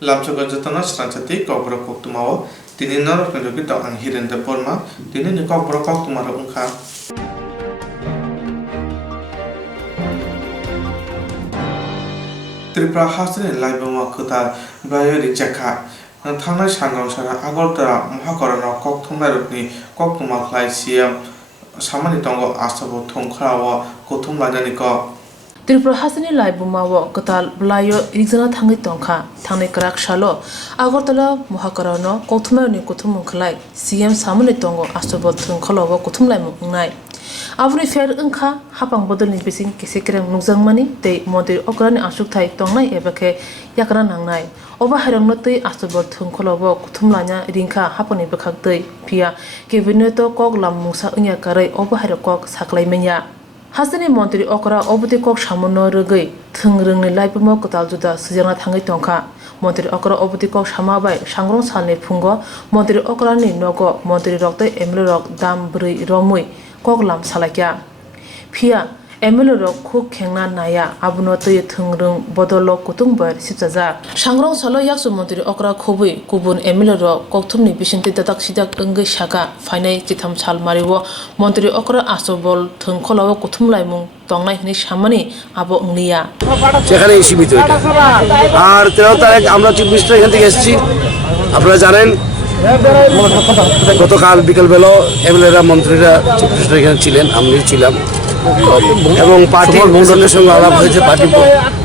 Lamchoga jatana Swrangchati Kokborok Koktwma tini norok ni dok ang hirende porma tini ni Kokborok Koktwma ro ungkha Tripura hasini laiboma khuta bayori jakha thangnai sangrong sara agortara mohakorana Koktwma rokni Koktwma khlai siam samani tongo asabo thongkhrawa Koktwma jani ko Tripura hasini laiboma wo katal blayo irikjana thangai tongkha thangnai krak salo agortala mohakorana Koktwma ni Koktwma khlai siam samani tongo asabo thongkhalawa Koktwma mungnai Avni fair ungkha hapang bodol ni bising kisekrem nungzangmani tei mondir okrani asuk thai tongnai ebake yakra nangnai oba harangno tei asubor thungkholobo kuthumlanya ringkha hapani bekhak tei pia kebineto kok lam mungsa ungya karai oba harakok saklaimenya hasani mondir okra obudi kok samono rogei thungrungni laibmo kotal juda sujana thangai tongkha mondir okra obudi kok samabai sangrong salni phungo mondir okrani nogo mondir rokte emle rok dam brui romui Koklam salakya Pia Emily Rock Cook Kengna Naya Abunoto Tungrung Bodolo Kutungbar Sipsaza Sangrong Salo Yaksu Montri Okra Kobi Kubun Emily Rock Koktumni Bishinti Tadak Sidak Unga Shaka Fine Chitam Sal Mariwo Montri Okra Asobol Tunkolo Kutumlaimung Tongnai Hini Shamani Abo Unglia সেখানে সীমিত এটা আর 13 তারিখ আমরা 24 এখান থেকে এসেছি আপনারা জানেন গতকাল বিকেলবেলা এমএলএরা মন্ত্রীরা এখানে ছিলেন আমিও ছিলাম এবং পার্টি ভোটারদের সঙ্গে আলাপ হয়েছে পার্টি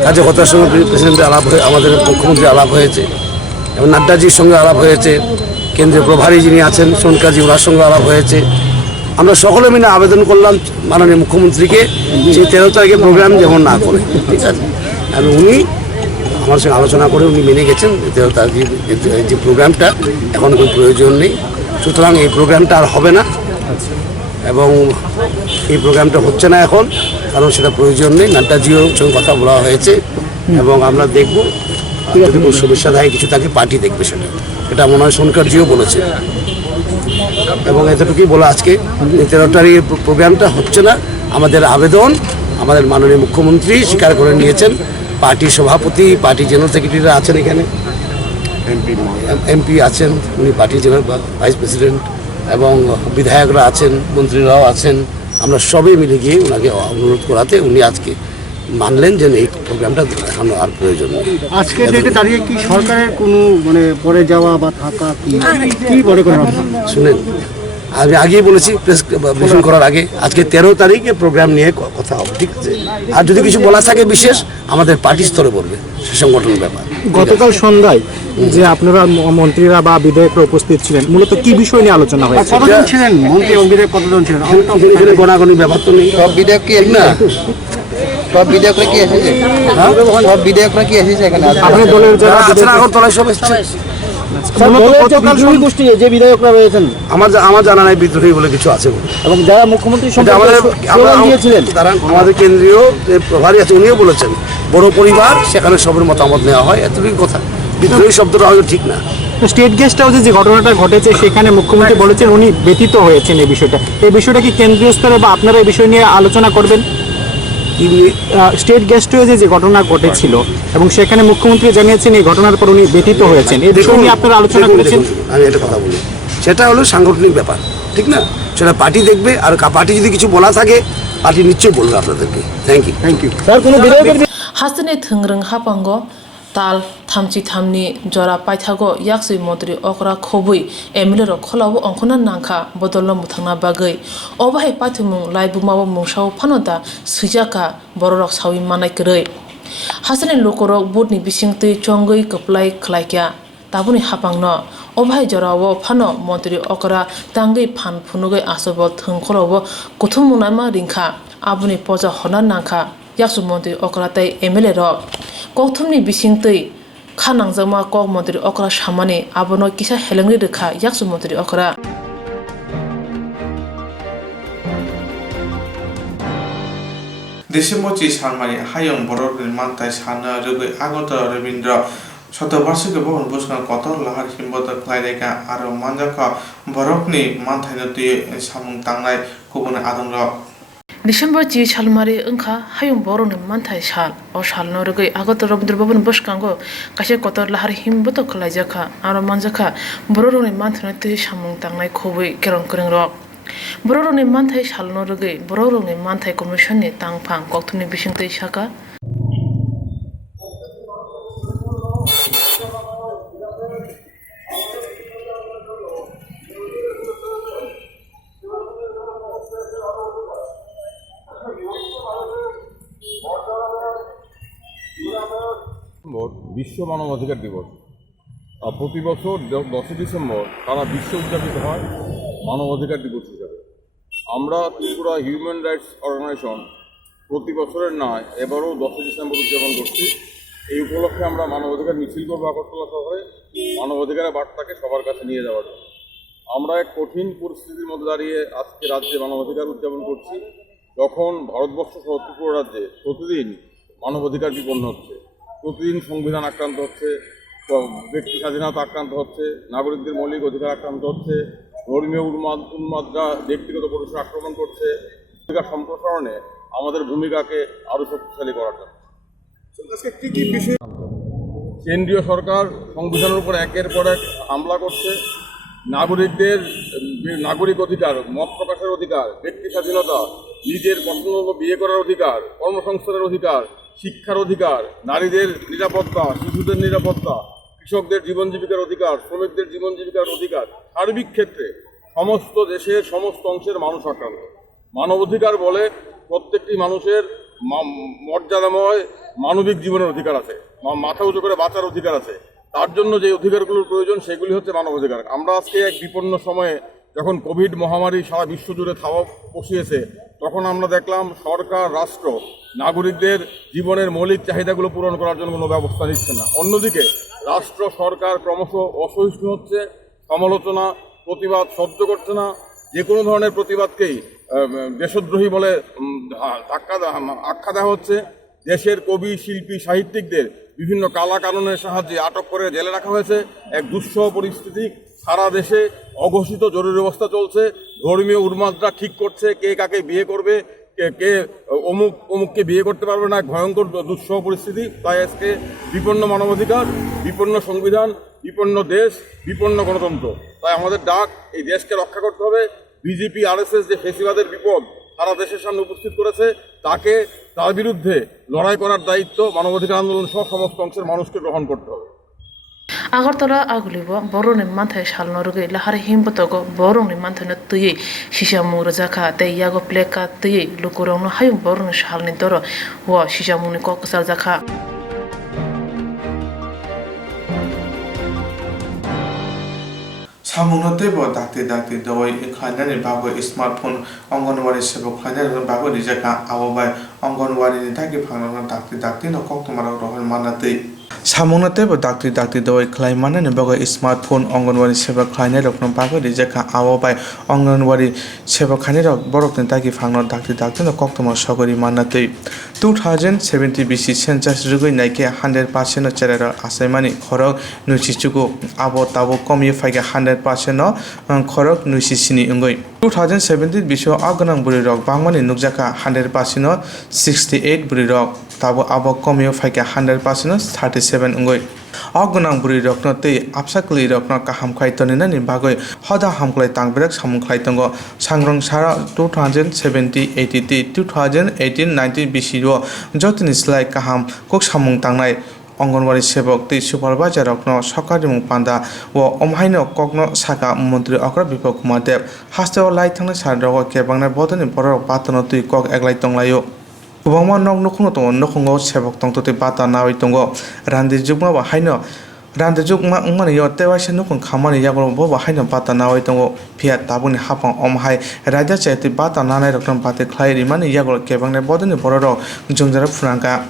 কার্যকর্তার সঙ্গে প্রেসিডেন্টের আলাপ হয়ে আমাদের মুখ্যমন্ত্রী আলাপ হয়েছে এবং নাড্ডাজির সঙ্গে আলাপ হয়েছে কেন্দ্রীয় প্রভারী যিনি আছেন সোনকাজি ওনার সঙ্গে আলাপ হয়েছে আমরা সকলে মিলে আবেদন করলাম মাননীয় মুখ্যমন্ত্রীকে যে 13 তারিখে প্রোগ্রাম যেমন না করে ঠিক আছে আর উনি আমার সঙ্গে আলোচনা করে উনি মেনে গেছেন যে প্রোগ্রামটা এখন কোনো প্রয়োজন নেই সুতরাং এই প্রোগ্রামটা আর হবে না এবং এই প্রোগ্রামটা হচ্ছে না এখন কারণ সেটা প্রয়োজন নেই নাড্ডাজির সঙ্গে কথা বলা হয়েছে এবং আমরা দেখব যদি কোনো সমস্যা থাকে কিছু থাকে পার্টি দেখবে সেটা মনে হয় সোনকারজিও বলেছে এবং এতটুকুই বলা আজকে 13 তারিখের প্রোগ্রামটা হচ্ছে না আমাদের আবেদন আমাদের মাননীয় মুখ্যমন্ত্রী স্বীকার করে নিয়েছেন পার্টি সভাপতি পার্টি জেনারেল সেক্রেটারিরা আছেন এখানে এমপি আছেন উনি পার্টি জেনারেল ভাইস প্রেসিডেন্ট এবং বিধায়করা আছেন মন্ত্রীরাও আছেন আমরা সবাই মিলে গিয়ে ওনাকে অনুরোধ করাতে উনি আজকে মানলেন যে এই প্রোগ্রামটা এখন আর প্রয়োজন নেই আজকে ডেটে দাঁড়িয়ে কি সরকারের কোনো মানে পরে যাওয়া বা থাকা কি মনে করেন শুনেন আমি আগেই বলেছি প্রেস ব্রিফিং করার আগে আজকে 13 তারিখে প্রোগ্রাম নিয়ে কথা হবে ঠিক আছে আর যদি কিছু বলা থাকে বিশেষ আমাদের পার্টি স্তরে বলবে সে সংগঠনের ব্যাপার গতকাল সন্ধ্যায় যে আপনারা মন্ত্রীরা বা বিধায়করা উপস্থিত ছিলেন মূলত কি বিষয় নিয়ে আলোচনা হয়েছে কতজন ছিলেন মন্ত্রী এবং বিধায়ক কতজন ছিলেন এখানে গণাগণির ব্যাপার তো নেই সব বিধায়ক কি না সব বিধায়করা কি এসেছে সব বিধায়করা কি এসেছে এখানে আপনাদের দলের যারা আছেন আগরতলায় সব এসেছে যে বিধায়করা রয়েছেন আমার জানা নাই বিদ্রোহী বলে কিছু আছে এবং যারা মুখ্যমন্ত্রীর সঙ্গে দিয়েছিলেন তারা আমাদের কেন্দ্রীয় যে প্রভারী আছে উনিও বলেছেন বড় পরিবার সেখানে সবার মতামত নেওয়া হয় এতটুকু কথা বিদ্রোহী শব্দটা হয়তো ঠিক না স্টেট গেস্ট হাউসে যে ঘটনাটা ঘটেছে সেখানে মুখ্যমন্ত্রী বলেছেন উনি ব্যথিত হয়েছেন এই বিষয়টা কি কেন্দ্রীয় স্তরে বা আপনারা এই বিষয় নিয়ে আলোচনা করবেন স্টেট গেস্ট হাউসে যে ঘটনা ঘটেছিল এবং সেখানে মুখ্যমন্ত্রী জানিয়েছেন এই ঘটনার পর উনি ব্যথিত হয়েছেন এই বিষয় নিয়ে আপনারা আলোচনা করেছেন আমি একটা কথা বলি সেটা হলো সাংগঠনিক ব্যাপার ঠিক না সেটা পার্টি দেখবে আর পার্টি যদি কিছু বলা থাকে পার্টি নিশ্চয়ই বলবে আপনাদেরকে থ্যাংক ইউ স্যার কোনো বিধায়ক Hasane thungrung hapango tal thamchi thamni jora paithago yaksui montri okra khobui emile ro kholawo onkona nangkha bodollo muthangna bagai obai paithumung laibumawo mungshaw phanoda sujaka bororok sawi manai krei hasane lokorok botni bisingtui chongoi kaplai khlaikya tabuni hapangno obai jorawo phano montri okra tangai phan phunugai asobol thungkholowo kuthumungnaima ringkha abuni poja hona nangkha yaksu montri okra tai emile ro Koktwmni bisingtui khanangjama kok montri okra samani abono kisa helengri rekha yaksu montri okra Desembochi Salmari Hayong Borok Mantai Sana Rubi Agotara Rabindra Shatabarsik Bhavan Buskan Kotor Lahar Himbota Klaideka Aro Manjaka Borokni Mantai Nati Samung Tangnai Kubun Adamra December ji chalmari engkha hayung borong ni manthai shal o shal no rugui agot Rabindra Bhavan boskango kaise kotor lahar himboto khlaijaka aro manjaka borong ni manthai tui samung tangnai khobui kerong kereng rok borong ni manthai shal no rugui borong ni manthai commission ni tangphang Koktwma bising tui saka বিশ্ব মানবাধিকার দিবস প্রতি বছর 10 December সারা বিশ্ব উদযাপিত হয় মানবাধিকার দিবস হিসাবে। আমরা ত্রিপুরা হিউম্যান রাইটস অর্গানাইজেশন প্রতি বছরের নয় এবারও 10 ডিসেম্বর উদযাপন করছি। এই উপলক্ষে আমরা মানবাধিকার মিছিল করবো আগরতলা শহরে, মানবাধিকারের বার্তাকে সবার কাছে নিয়ে যাওয়ার জন্য। আমরা এক কঠিন পরিস্থিতির মধ্যে দাঁড়িয়ে আজকে রাজ্যে মানবাধিকার উদযাপন করছি, যখন ভারতবর্ষ সহ ত্রিপুরা রাজ্যে প্রতিদিন মানবাধিকার বিপন্ন হচ্ছে, প্রতিদিন সংবিধান আক্রান্ত হচ্ছে, ব্যক্তি স্বাধীনতা আক্রান্ত হচ্ছে, নাগরিকদের মৌলিক অধিকার আক্রান্ত হচ্ছে, ধর্মীয় উন্মাদরা ব্যক্তিগত পরিসর আক্রমণ করছে। অধিকার সম্প্রসারণে আমাদের ভূমিকাকে আরও শক্তিশালী করার জন্য কেন্দ্রীয় সরকার সংবিধানের উপর একের পর এক হামলা করছে। নাগরিকদের নাগরিক অধিকার, মত প্রকাশের অধিকার, ব্যক্তি স্বাধীনতা, নিজের পছন্দ বিয়ে করার অধিকার, কর্মসংস্থানের অধিকার, শিক্ষার অধিকার, নারীদের নিরাপত্তা, শিশুদের নিরাপত্তা, কৃষকদের জীবন জীবিকার অধিকার, শ্রমিকদের জীবন জীবিকার অধিকার, সার্বিক ক্ষেত্রে সমস্ত দেশের সমস্ত অংশের মানুষ আক্রান্ত। মানবাধিকার বলে প্রত্যেকটি মানুষের মর্যাদাময় মানবিক জীবনের অধিকার আছে, মাথা উঁচু করে বাঁচার অধিকার আছে। তার জন্য যে অধিকারগুলোর প্রয়োজন সেগুলি হচ্ছে মানবাধিকার। আমরা আজকে এক বিপন্ন সময়ে, যখন কোভিড মহামারী সারা বিশ্বজুড়ে থাবা বসিয়েছে, তখন আমরা দেখলাম সরকার, রাষ্ট্র নাগরিকদের জীবনের মৌলিক চাহিদাগুলো পূরণ করার জন্য কোনো ব্যবস্থা নিচ্ছে না। অন্যদিকে রাষ্ট্র সরকার ক্রমশ অসহিষ্ণু হচ্ছে, সমালোচনা প্রতিবাদ সহ্য করছে না, যে কোনো ধরনের প্রতিবাদকেই দেশদ্রোহী বলে আখ্যা দেওয়া হচ্ছে। দেশের কবি, শিল্পী, সাহিত্যিকদের বিভিন্ন কালাকানুনের সাহায্যে আটক করে জেলে রাখা হয়েছে। এক দুঃসহ পরিস্থিতি, সারা দেশে অঘোষিত জরুরি অবস্থা চলছে। ধর্মীয় উন্মাদরা ঠিক করছে কে কাকে বিয়ে করবে, কে অমুককে বিয়ে করতে পারবে না। ভয়ঙ্কর দুঃসহ পরিস্থিতি। তাই আজকে বিপন্ন মানবাধিকার, বিপন্ন সংবিধান, বিপন্ন দেশ, বিপন্ন গণতন্ত্র। তাই আমাদের ডাক, এই দেশকে রক্ষা করতে হবে। বিজেপি, আরএসএস যে ফেসিবাদের বিপদ সারা দেশের সামনে উপস্থিত করেছে, তার বিরুদ্ধে লড়াই করার দায়িত্ব মানবাধিকার আন্দোলন সহ সমস্ত অংশের মানুষকে গ্রহণ করতে হবে। Agartala agulibo borong ni manthai shal no rugui lahar himbotogo borong ni manthai no tui shisha murjaka te yago pleka tui lukurong no hayung borong ni shal ni doro wo shisha muni kokosal jaka সামুনতে ব দাতে দাতে দই খানানি বাবু smartphone anganwadi সেবক খানানি বাবু রিজাকা আবাবাই অঙ্গনওয়াড়ি নি থাকি ফাংনা দাতে দাতে ন কক্তমার রহন মানাতে সামুনতে ব দাতে দাতে দই খাই মানানি বাবু স্মার্টফোন অঙ্গনওয়াড়ি সেবক খানানি রকম বাবু রিজাকা আবাবাই অঙ্গনওয়াড়ি সেবক খানানি বরকনি থাকি ফাংনা দাতে দাতে ন কক্তমার সগরি মানাতে 2070 BC সেন্সাস রুগৈ নাইকে 100% চেরার আসাইমানি খরক নুচিচুকু আবো তাবো কমিয়ে ফাইকে 100% খরক নুচিসিনি উঙ্গৈ 2017 বিশ্ব আগনাং বুড়ি রক বাংমানি নুকজাকা 100% 68 বুড়ি রক তাবো আবো কমিয়ে ফাইকে 100% 37 উঙ্গৈ অগনাং বুড়ি রকন তৈ আপসাকলি রকন কাহাম খাইতনিনানি বাগৈ হদা হামক্লাই তাংবেরাক সামুংখ্লাই তঙ্গ সাংরং সারা 2070 80 2018 19 BC ro jotini slai kaham kok samung tangnai anganwadi সেবক তৈ সুপারভাইজার রকন সরকারি মুং পান্দা ও অমহাইন কগ্ন সাকা মন্ত্রী অগ্র বিপ্লব কুমার দেব হাস্তেও লাই থাংনাই সারদগ কেবাংনাই বদনি বড় বাতন তৈ কক একলাই তংলাयो Kubangma nok nukhung to nukhungo sebok tong tote bata nawi tongo randi jukma ba haino randi jukma ngmani yo tewa se nukhung khamani yagol bo ba haino bata nawi tongo phia tabuni hapang omhai raja chaiti bata nanai rokon bate khlai rimani yagol kebangne bodoni bororo jungjara phurangka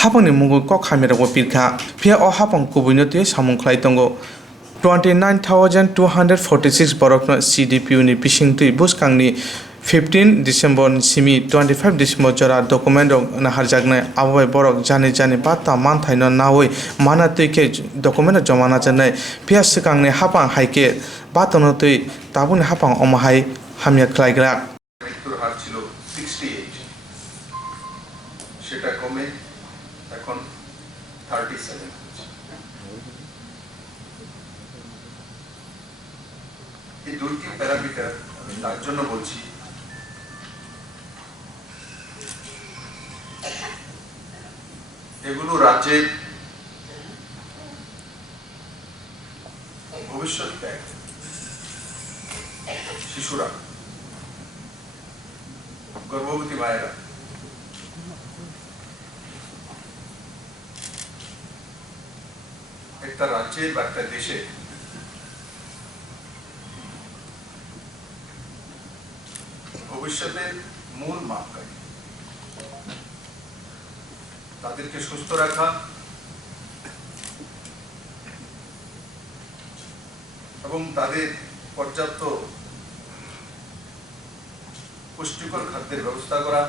hapangni mungu kok khamira bo pirkha phia o hapang kubuino te samung khlai tongo 29,246 borokno CDPU ni bising tui buskangni 15 December simi 25 December jora document na harjagne abai borok jani bata manthaino nawi mana tuike document jomana janai pia sikangne hapang haike batano tui tabuni hapang omahai hamya khlaigra মৃত্যুর হার ছিল সেটা কমে এখন 37 হচ্ছে। এই দুইটি parameter আমি তার জন্য বলছি, এগুলো রাজ্যের ভবিষ্যৎ ব্যাগ। শিশুরা, গর্ভবতী মায়েরা একটা রাজ্যে বা একটা দেশে ভবিষ্যতের মূল মাপকাঠি। তাদেরকে সুস্থ রাখা এবং তাদের পর্যাপ্ত পুষ্টিকর খাদ্যের ব্যবস্থা করা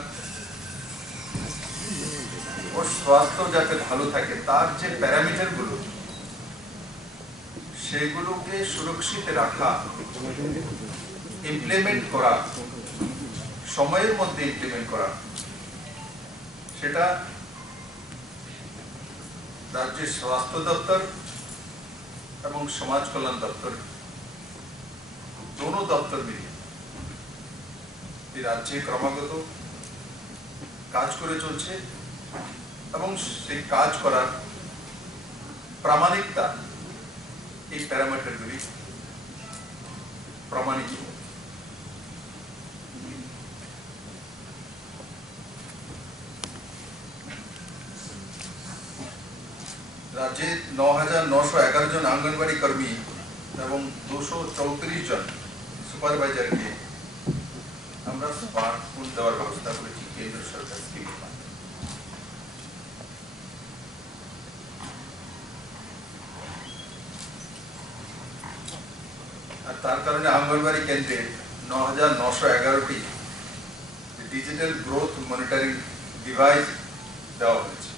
ও স্বাস্থ্য যাতে ভালো থাকে তার যে প্যারামিটার গুলো, সেগুলোকে সুরক্ষিত রাখা, ইমপ্লিমেন্ট করা, সময়ের মধ্যে ইমপ্লিমেন্ট করা, সেটা রাজ্যের স্বাস্থ্য দপ্তর এবং সমাজ কল্যাণ দপ্তর, দোনো দপ্তর মিলে এই রাজ্যে ক্রমাগত কাজ করে চলছে এবং সেই কাজ করার প্রামাণিকতা এই প্যারামিটারগুলি প্রমাণিত। রাজ্যে ৯,৯১১ জন আঙ্গনবাড়ি কর্মী এবং ২৩৪ জন সুপারভাইজারকে আমরা স্মার্টফোন দেওয়ার ব্যবস্থা করেছি কেন্দ্র সরকার স্কিমের মাধ্যমে। আর তার কারণে আঙ্গনবাড়ি কেন্দ্রে ৯,৯১১টি ডিজিটাল গ্রোথ মনিটরিং ডিভাইস দেওয়া হয়েছে।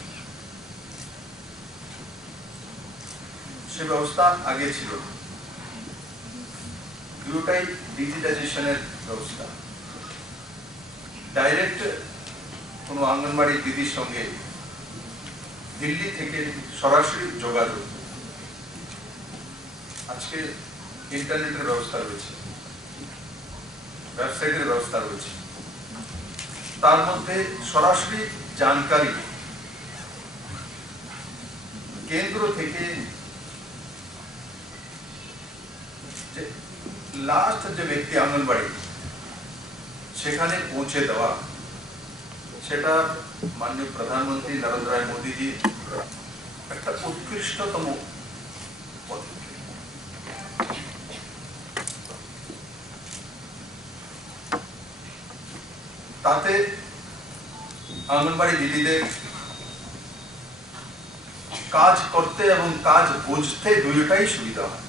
সে ব্যবস্থা আগে ছিল না। দুটাই ডিজিটাইজেশনের ব্যবস্থা। ডাইরেক্ট কোনো আঙ্গনবাড়ি দিদির সঙ্গে দিল্লি থেকে সরাসরি যোগাযোগ। আজকে ইন্টারনেটের ব্যবস্থা রয়েছে, ওয়েবসাইটের ব্যবস্থা রয়েছে, তার মধ্যে সরাসরি জানকারি কেন্দ্র থেকে লাস্ট যে ব্যক্তি আঙ্গনবাড়ি সেখানে পৌঁছে দেওয়া, সেটা মাননীয় প্রধানমন্ত্রী নরেন্দ্র রায় মোদীজি একটা উৎকৃষ্টতম পদক্ষেপ। তাতে আঙ্গনবাড়ি দিদিদের কাজ করতে এবং কাজ বুঝতে দুইটাই সুবিধা হয়।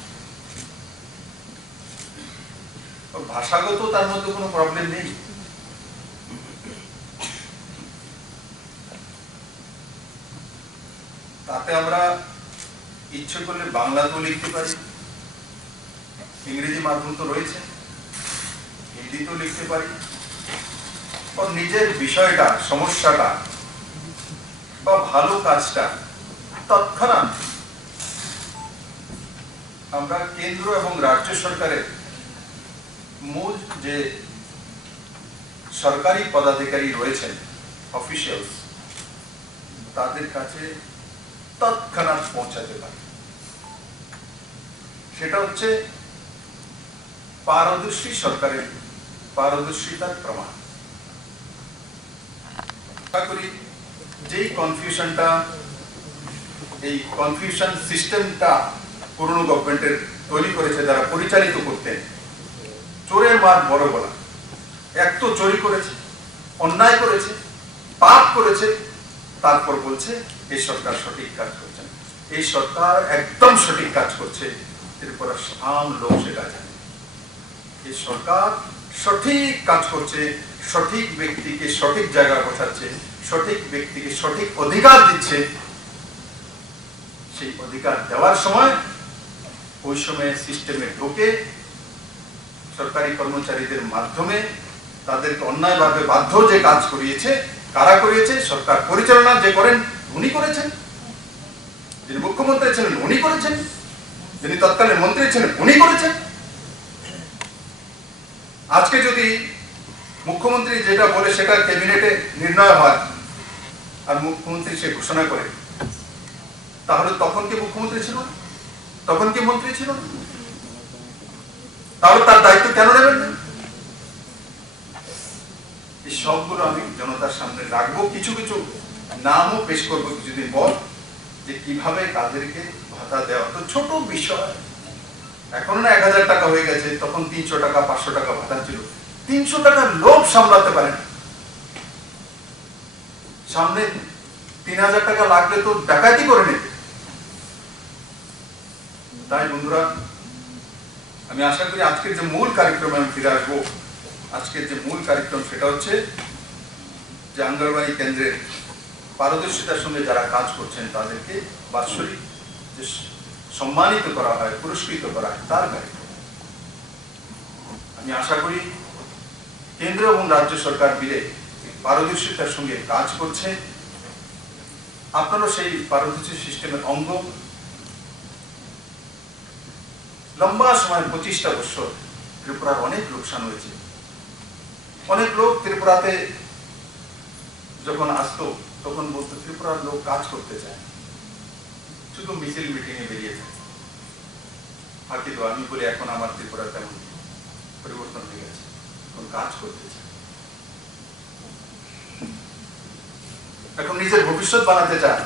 ভাষাগত তার মধ্যে কোনো প্রবলেম নেই। তাতে আমরা ইচ্ছে করলে বাংলাতেও লিখতে পারি, ইংরেজি মাধ্যম তো রয়েছে, হিন্দিতেও লিখতে পারি, ও নিজের বিষয়টা, সমস্যাটা বা ভালো কাজটা তৎক্ষণাৎ আমরা কেন্দ্র এবং রাজ্য সরকারের মূল যে সরকারি পদাধিকারী রয়েছেন, অফিসিয়ালস, তাদের কাছে তৎক্ষণাৎ পৌঁছাতে পারে। সেটা হচ্ছে পারদর্শী সরকারের পারদর্শিতার প্রমাণ। আশা করি যেই কনফিউশনটা, এই কনফিউশন সিস্টেমটা পুরনো গভর্নমেন্টের তৈরি করেছে, যারা পরিচালিত করতেন, চোরের মার বড় বলা, এক তো চুরি করেছে, অন্যায় করেছে, পাপ করেছে, তারপর বলছে এই সরকার সঠিক কাজ করছে। এই সরকার একদম সঠিক কাজ করছে, এরপর আম লোক সেটা জানে। এই সরকার সঠিক কাজ করছে, সঠিক ব্যক্তিকে সঠিক জায়গায় বসাচ্ছে, সঠিক ব্যক্তিকে সঠিক অধিকার দিচ্ছে। সেই অধিকার দেওয়ার সময় ওই সময় সিস্টেমে ঢোকে সরকারি কর্মচারীদের মাধ্যমে তাদেরকে অন্যায়ভাবে বাধ্য যে কাজ করিয়েছে কারা করিয়েছে? সরকার পরিচালনা যে করেন উনি করেছেন, যিনি মুখ্যমন্ত্রী ছিলেন উনি করেছেন, যিনি তৎকালীন মন্ত্রী ছিলেন উনি করেছেন। আজকে যদি মুখ্যমন্ত্রী যেটা বলে সেটা ক্যাবিনেটে নির্ণয় হয় আর মুখ্যমন্ত্রী সে ঘোষণা করে, তাহলে তখন কি মুখ্যমন্ত্রী ছিল না? তখন কি মন্ত্রী ছিল না? তাহলে তার দায়িত্ব কেন নেবেন না? এই সবগুলো আমি জনতার সামনে রাখবো, কিছু কিছু নামও পেশ করবো কিছুদিন পর, যে কিভাবে তাদেরকে ভাতা দেওয়া। তো ছোট বিষয়, এখন না 1000 টাকা হয়ে গেছে, তখন 300 টাকা 500 টাকা ভাতা ছিল। 300 টাকার লোভ সামলাতে পারেন, সামনে 3000 টাকা লাগলে তো ডাকাতি করে নেবে। তাই বন্ধুরা, আমি আশা করি আজকের যে মূল কার্যক্রমে আমি ফিরে আসবো, আজকের যে মূল কার্যক্রম সেটা হচ্ছে যে অঙ্গনওয়াড়ি কেন্দ্রের পারদর্শিতার সঙ্গে যারা কাজ করছেন তাদেরকে বাৎসরিক যে সম্মানিত করা হয়, পুরস্কৃত করা হয়, তার কার্যক্রম। আমি আশা করি কেন্দ্র এবং রাজ্য সরকার মিলে পারদর্শিতার সঙ্গে কাজ করছে। আপনারও সেই পারদর্শী সিস্টেমের অঙ্গ। লম্বা সময় 25টা বছর ত্রিপুরার অনেক লোকসান হয়েছে। অনেক লোক ত্রিপুরাতে যখন আসতো তখন বলতো ত্রিপুরার লোক কাজ করতে চায়, শুধু মিছিল মিটিং এ বেরিয়ে যায়। আর কিন্তু আমি বলি এখন আমার ত্রিপুরা তেমন পরিবর্তন হয়ে গেছে, এখন কাজ করতে চায়, এখন নিজের ভবিষ্যৎ বানাতে চায়।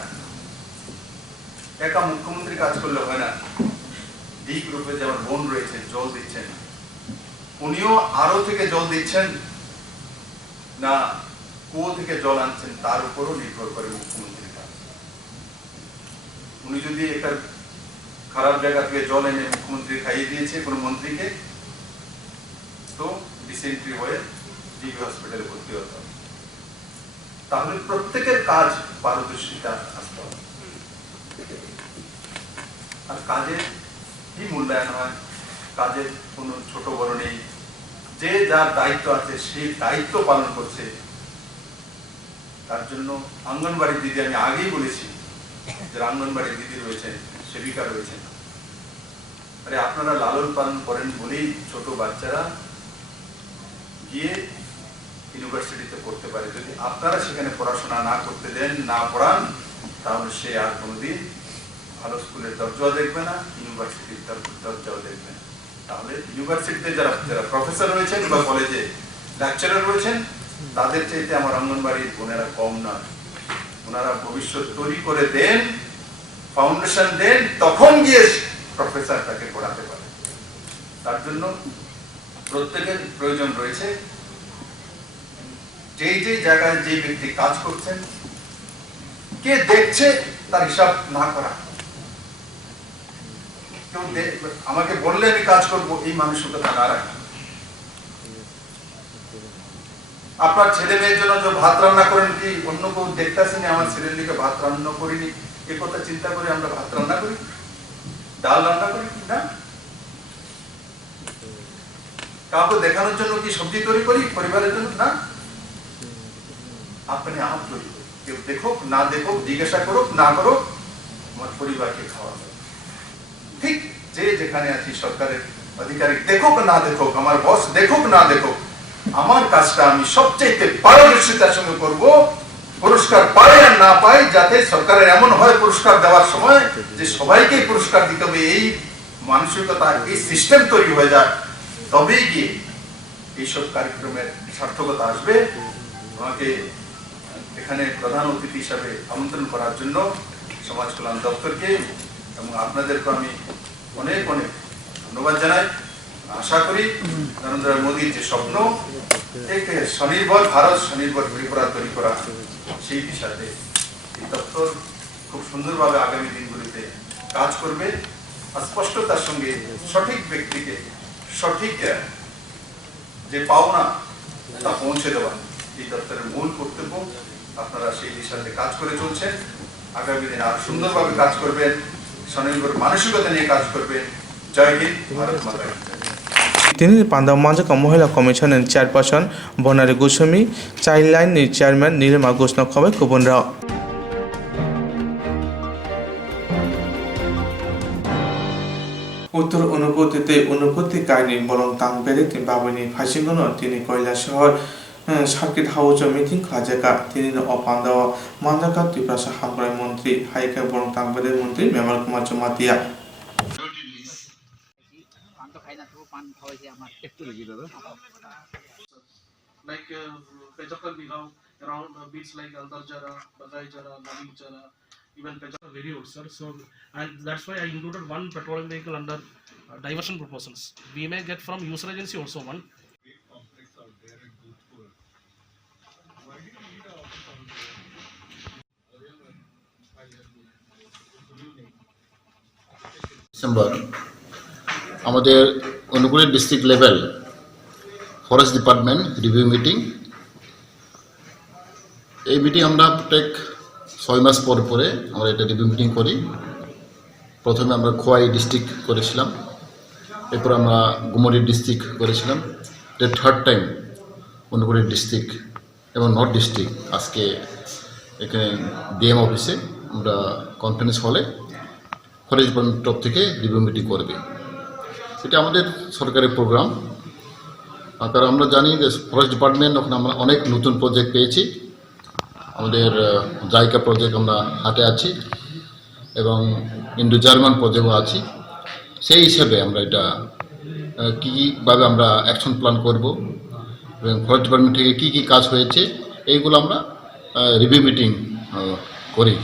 একা মুখ্যমন্ত্রী কাজ করলে হয় না। ডি গ্রুপে যেমন বোন রয়েছে, জল দিচ্ছেন, উনিও আরো থেকে জল দিচ্ছেন না কুয়ো থেকে জল আনছেন, তার উপরও নির্ভর করে মুখ্যমন্ত্রীর কাজ। উনি যদি একটা খারাপ জায়গা থেকে জল এনে মুখ্যমন্ত্রী খাইয়ে দিয়েছে কোনো মন্ত্রীকে, তো ডিসেন্ট্রি হয়ে ডিবি হসপিটালে ভর্তি হতে হবে। তাহলে প্রত্যেকের কাজ পারদর্শিতা আসতে হবে। আর কাজের কি মূল্যায়ন হয়, কাজের কোনো ছোট বড় নেই। যে যার দায়িত্ব আছে সেই দায়িত্ব পালন করছে। তার জন্য অঙ্গনবাড়ি দিদি, আমি আগেই বলেছি যে অঙ্গনবাড়ি দিদি রয়েছেন, সেবিকা রয়েছেন, আরে আপনারা লালন পালন করেন বলেই ছোট বাচ্চারা গিয়ে ইউনিভার্সিটিতে পড়তে পারে। যদি আপনারা সেখানে পড়াশোনা না করতে দেন, না পড়ান, তাহলে সে আর কোনোদিন ভালো স্কুলের দরজাও দেখবে না, ইউনিভার্সিটির দরজাও দেখবে না। তাহলে ইউনিভার্সিটিতে যারা যারা প্রফেসর রয়েছেন বা কলেজে লেকচারার রয়েছেন, তাদের চাইতে আমার অঙ্গনবাড়ির বোনেরা কম নয়। ওনারা ভবিষ্যৎ তৈরি করে দেন, ফাউন্ডেশন দেন, তখন গিয়ে প্রফেসর তাকে পড়াতে পারে। তার জন্য প্রত্যেকের প্রয়োজন রয়েছে। যেই যেই জায়গায় যেই ব্যক্তি কাজ করছেন, কে দেখছে তার হিসাব না করা। কেউ আমাকে বললে আমি কাজ করবো, এই মানসিকতা না রাখা। আপনার ছেলে মেয়ের জন্য যে ভাত রান্না করেন, কি অন্য কেউ দেখতেছেন আমার ছেলের দিকে ভাত রান্না করিনি, এ কথা চিন্তা করে আমরা ভাত রান্না করি, ডাল রান্না করি না? কাউকে দেখানোর জন্য কি সবজি তৈরি করি পরিবারের জন্য? না, আপনি আপ তৈরি করি। কেউ দেখুক না দেখুক, জিজ্ঞাসা করুক না করুক, আমার পরিবারকে খাওয়াবো। ঠিক যে যেখানে আছি, সরকারের আধিকারিক দেখুক না দেখুক, আমার বস দেখুক না দেখুক, আমার কাজটা আমি সবচেয়ে পারদর্শিতার সঙ্গে করব। পুরস্কার পাই আর না পাই, যাতে সরকারের এমন হয় পুরস্কার দেওয়ার সময় যে সবাইকে পুরস্কার দিতে হবে, এই মানসিকতা, এই সিস্টেম তৈরি হয়ে যায়। তবেই গিয়ে এইসব কার্যক্রমের সার্থকতা আসবে। আমাকে এখানে প্রধান অতিথি হিসাবে আমন্ত্রণ করার জন্য সমাজ কল্যাণ দপ্তরকে এবং আপনাদেরকে আমি অনেক অনেক ধন্যবাদ জানাই। আশা করি নরেন্দ্র মোদীর যে স্বপ্ন, এক স্বনির্ভর ভারত, স্বনির্ভর ত্রিপুরা তৈরি করা, সেই দিশাতে এই দপ্তর খুব সুন্দরভাবে আগামী দিনগুলিতে কাজ করবে। আর স্পষ্টতার সঙ্গে সঠিক ব্যক্তিকে সঠিক যে পাওনা তা পৌঁছে দেওয়া এই দপ্তরের মূল কর্তব্য। আপনারা সেই দিশাতে কাজ করে চলছেন। আগামী দিনে আর সুন্দরভাবে কাজ করবেন, স্বনির্ভর মানসিকতা নিয়ে কাজ করবেন। জয় হিন্দ, ভারত মাতা কি জয়। তিনি পান্ডা মানজাকা মহিলা কমিশনের চেয়ারপারসন বনারী গোস্বামী চাইল্ড লাইনनि চেয়ারম্যান নীলিমা ঘোষনো খবর গুবুনরাও উত্তর অনুভূতিতে অনুভূতি কাহিনী বরং তাংবেরে তিনি বাবুনি ফাঁসিগুনো তিনি কয়লা শহর সার্কিট হাউস মিটিং খাজাকা তিনি অপান্দা মানজাকা ত্রিপুরা হামগ্রাম মন্ত্রী হাইকা বরং তাংবেরে মন্ত্রী মেমার Kumar চমাতিয়া like Pechakal we have around beats like Aldarjara, Badaijara, Navinjara, even Pechakal very old sir. So and that's why I included one patrolling vehicle under diversion proposals. We may get from user agency also one. December আমাদের অনুগুলি district level forest department review meeting. এই meeting আমরা প্রত্যেক 6 মাস পর পরে আমরা এটা review meeting করি। প্রথমে আমরা খোয়াই ডিস্ট্রিক্ট করেছিলাম, এরপর আমরা গুমরি ডিস্ট্রিক্ট করেছিলাম। এটা থার্ড টাইম অনুগুলি ডিস্ট্রিক্ট এবং নর্থ ডিস্ট্রিক্ট আজকে এখানে ডিএম অফিসে আমরা কনফারেন্স হলে ফরেস্ট ডিপার্টমেন্ট তরফ থেকে রিভিউ মিটিং করবে। এটা আমাদের সরকারি প্রোগ্রাম, কারণ আমরা জানি যে ফরেস্ট ডিপার্টমেন্ট এখন আমরা অনেক নতুন প্রজেক্ট পেয়েছি। আমাদের জায়গা প্রজেক্ট আমরা হাতে আছি এবং ইন্ডো জার্মান প্রজেক্টও আছি। সেই হিসাবে আমরা এটা কীভাবে আমরা অ্যাকশন প্ল্যান করব এবং ফরেস্ট ডিপার্টমেন্ট থেকে কী কী কাজ হয়েছে এইগুলো আমরা রিভিউ মিটিং করি।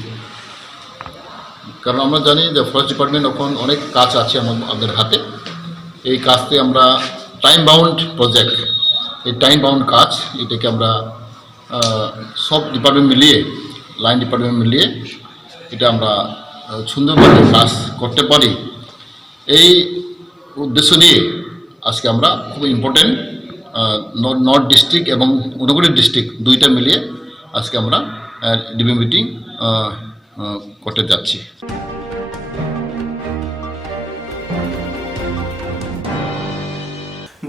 কারণ আমরা জানি যে ফরেস্ট ডিপার্টমেন্ট এখন অনেক কাজ আছে আমাদের হাতে। এই কাজতে আমরা টাইম বাউন্ড প্রজেক্ট, এই টাইম বাউন্ড কাজ এটাকে আমরা সব ডিপার্টমেন্ট মিলিয়ে লাইন ডিপার্টমেন্ট মিলিয়ে এটা আমরা সুন্দরভাবে কাজ করতে পারি। এই উদ্দেশ্য নিয়ে আজকে আমরা খুব ইম্পর্টেন্ট নর্থ ডিস্ট্রিক্ট এবং অনুগুলি ডিস্ট্রিক্ট দুইটা মিলিয়ে আজকে আমরা রিভিউ মিটিং করতে যাচ্ছি।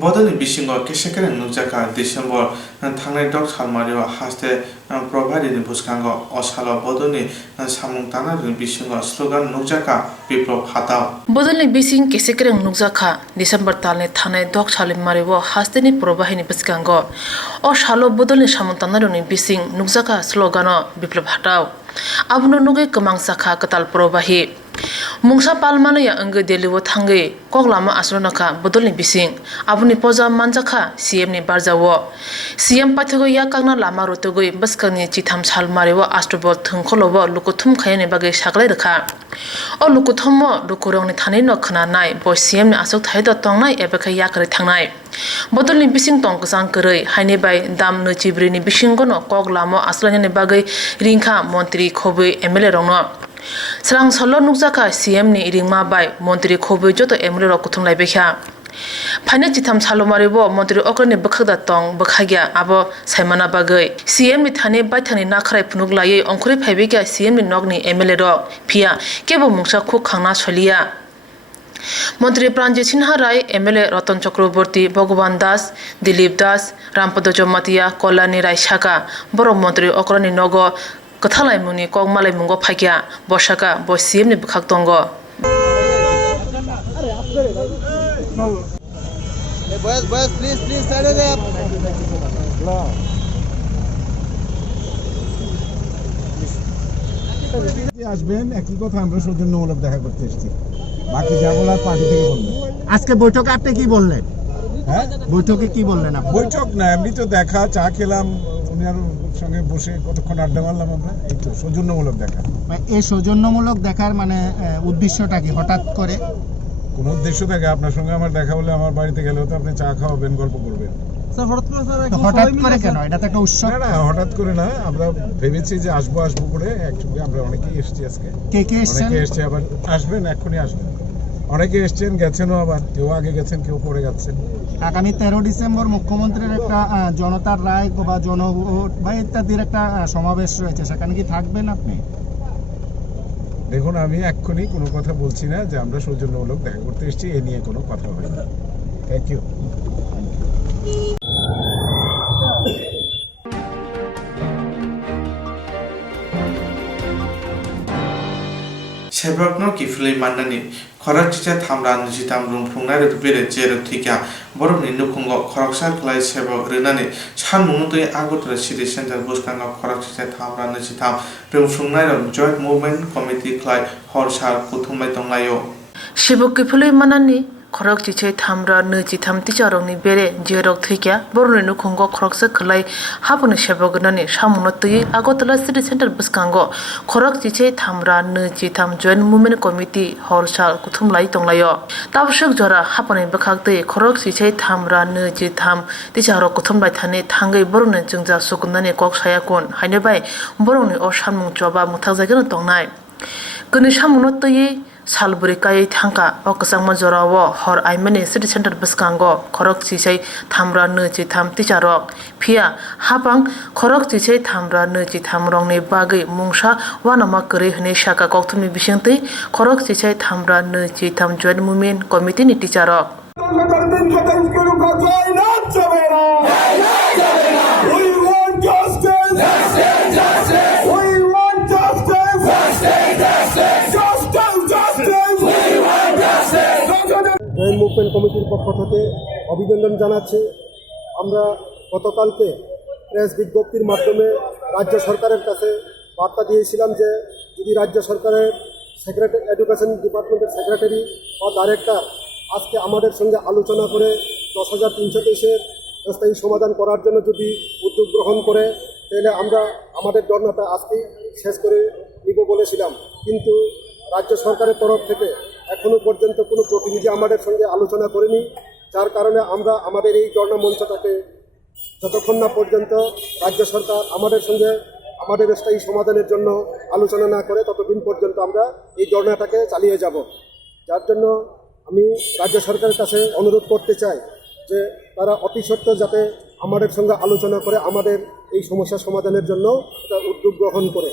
বদনি বিশিঙ্গ কেশেকের নুজাকা ডিসেম্বর থাংনাই ডক সালমারিও হাসতে প্রভারিনি বুসকাঙ্গ অসাল বদনি সামুং তানারিনি বিশিঙ্গ স্লোগান নুজাকা বিপ্লব হাতাও বদনি বিশিং কেশেকের নুজাকা ডিসেম্বর তালনি থাংনাই ডক সালমারিও হাসতেনি প্রবাহিনি বুসকাঙ্গ অসাল বদনি সামুং তানারিনি বিশিং নুজাকা স্লোগান বিপ্লব হাতাও আবনো নুগে কমাং সাখা কতাল প্রবাহি মুংসা পালমানয়া অঙ্গ দেলিও থাঙ্গে কগলামা আসরনকা বদলনি বিসিং আবুনি পজা মানজাখা সিএমনি বারজাও সিএম পাথগো या कागना लामा रोतगoi बसकनि चिथाम सालमारेव आस्ट्रबल थंखलव लुकुथुम खायनि बागै सागलाय रखा अ लुकुथुम लुकुरंनि थानै न खनानाय ब सिएमनि आसक थायद तंनाय एबेखै याकरै थांनाय बदलनि बिसिं तंकसां करै हायनि बाय दाम नचिब्रिनि बिसिंगन कगलामो आस्लायनि बागै रिंखा मन्त्री खबै एमएलए रंनो Swrangchati नुजाका सीएम नि रिंमा बाय मंत्री खबै जत एमएलए रक कुथुमलाय बेखा फाइने चिथाम सालमारिबो मंत्री अकरनि बखदा तंग बखागिया आबो सायमाना बागै सीएम नि थाने बायथानि नाखराय फुनुगलायै अंखुरि फाइबेगा सीएम नि नगनि एमएलए रक फिया केबो मुंसा खु खांना सलिया मंत्री प्राणजित सिन्हा राय एमएलए रतन चक्रवर्ती भगवान दास दिलीप दास रामपद जमातिया कल्याणी राय साका बर मंत्री अकरनि नग कथालाय मुनि कगमालाय मुंगो फाइकिया बसाका ब सीएम नि बखाक दंग बस प्लीज साइड दे आप আসবেন একই কথা আমরা সৌজন্যমূলক দেখা করতে এসেছি বাকি যা বলার পার্টি থেকে বলবেন আজকে বৈঠকে আপনি কি বললেন? হ্যাঁ বৈঠকে কি বললেন আপনি? বৈঠক না এমনি তো দেখা চা খেলাম উনার সঙ্গে বসে কতক্ষণ আড্ডা মারলাম আমরা এই তো সৌজন্যমূলক দেখা এই সৌজন্যমূলক দেখার মানে উদ্দেশ্যটা কি হঠাৎ করে কোন উদ্দেশ্য থাকে আপনার সঙ্গে আমার দেখা হলে আমার বাড়িতে গেলে তো আপনি চা খাওয়াবেন গল্প করবেন স্যার হঠাৎ করে কেন এটা তো একটা উৎসব না হঠাৎ করে না আমরা ভেবেছি যে আসবো করে একসঙ্গে আমরা অনেকেই এসেছি আজকে কে এসেছে আবার আসবেন এখনই আসবেন অনেকে এসেছেন গেছেনও আবার কেউ আগে গেছেন কেউ পরে যাচ্ছেন আগামী 13 ডিসেম্বর মুখ্যমন্ত্রীর একটা জনতার রায় বা জনভোট বা ইত্যাদির একটা সমাবেশ রয়েছে সেখানে কি থাকবেন আপনি? দেখুন আমি এক্ষুনি কোনো কথা বলছি না যে আমরা সৌজন্যমূলক দেখা করতে এসেছি এ নিয়ে কোনো কথা হয়নি thank you. Sebabno kifli mandani khorak chicha thamra nijitam rungphungnai rok bere jero thika borokni nukhungo khoraksa khlai sebab rwnani sanmungtui agotara city center buskango khorak chicha thamra nijitam rungphungnai rok joint movement committee khlai horsar kuthumai tonglaio Shibuk kifli manani khorok chichai thamra niji tham ticharongni bere jerok thikya boroni nukhungo khoroksa khlai haponi sebagnani samungno tui agotala city center buskango khorok chichai thamra niji tham joint movement committee horsal kuthumlai tonglayo tabshuk jora haponi bakhak tui khorok chichai thamra niji tham ticharok kuthumlai thani thangai boroni jungja sukunani kok sayakun hainebai boroni o samung choba muthakjagano tongnai kuni samungno tui salburi kai thangka okasangma jorawo hor aimani city center buskango khorok chichai thamra niji tham ticharok phia hapang khorok chichai thamra niji thamrongni bagai mungsa wanama kri hne shaka koktwmi bisingtui khorok chichai thamra niji tham joint movement committee ni ticharok joint movement কমিটির পক্ষ থেকে অভিনন্দন জানাচ্ছি। আমরা গতকালকে press বিজ্ঞপ্তির মাধ্যমে রাজ্য সরকারের কাছে বার্তা দিয়েছিলাম যে যদি রাজ্য সরকারের এডুকেশন ডিপার্টমেন্টের সেক্রেটারি বা ডাইরেক্টর আজকে আমাদের সঙ্গে আলোচনা করে 10,323-এর স্থায়ী সমাধান করার জন্য যদি উদ্যোগ গ্রহণ করে তাহলে আমরা আমাদের ধর্নাটা আজকেই শেষ করে নিব বলেছিলাম, কিন্তু রাজ্য সরকারের তরফ থেকে এখনও পর্যন্ত কোনো প্রতিনিধি আমাদের সঙ্গে আলোচনা করেনি, যার কারণে আমরা আমাদের এই ধর্ণা মঞ্চটাকে যতক্ষণ না পর্যন্ত রাজ্য সরকার আমাদের সঙ্গে আমাদের স্থায়ী সমাধানের জন্য আলোচনা না করে ততদিন পর্যন্ত আমরা এই ধর্ণাটাকে চালিয়ে যাব। যার জন্য আমি রাজ্য সরকারের কাছে অনুরোধ করতে চাই যে তারা অতি সত্বর যাতে আমাদের সঙ্গে আলোচনা করে আমাদের এই সমস্যা সমাধানের জন্য একটা উদ্যোগ গ্রহণ করে।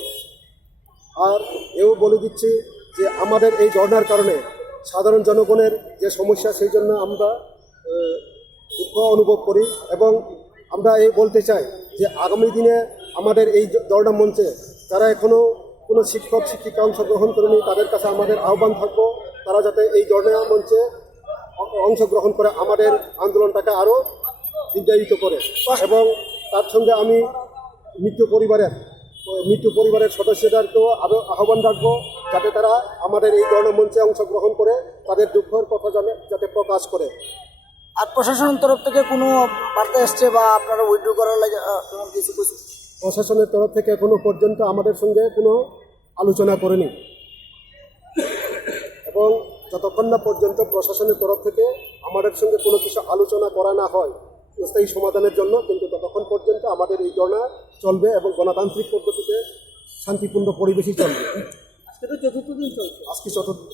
আর এও বলে দিচ্ছি যে আমাদের এই ধর্নার কারণে সাধারণ জনগণের যে সমস্যা সেই জন্য আমরা দুঃখ অনুভব করি, এবং আমরা এই বলতে চাই যে আগামী দিনে আমাদের এই ধর্না মঞ্চে যারা এখনও কোনো শিক্ষক শিক্ষিকা অংশগ্রহণ করেনি তাদের কাছে আমাদের আহ্বান থাকবো তারা যাতে এই ধর্না মঞ্চে অংশগ্রহণ করে আমাদের আন্দোলনটাকে আরও দীর্ঘায়িত করে। এবং তার সঙ্গে আমি মৃত্যু পরিবারের সদস্যদেরকেও আরও আহ্বান রাখবো যাতে তারা আমাদের এই ধরনের মঞ্চে অংশগ্রহণ করে তাদের দুঃখের কথা যাতে প্রকাশ করে। আর প্রশাসনের তরফ থেকে কোনো বার্তা এসছে বা আপনারা উইথড্র করার লাগে কিছু? প্রশাসনের তরফ থেকে এখনো পর্যন্ত আমাদের সঙ্গে কোনো আলোচনা করেনি, এবং যতক্ষণ না পর্যন্ত প্রশাসনের তরফ থেকে আমাদের সঙ্গে কোনো কিছু আলোচনা করা না হয় স্থায়ী সমাধানের জন্য, কিন্তু ততক্ষণ পর্যন্ত আমাদের এই ধর্ণা চলবে এবং গণতান্ত্রিক পদ্ধতিতে শান্তিপূর্ণ পরিবেশই চলবে। আজকে তো চতুর্থ দিন চলছে। আজকে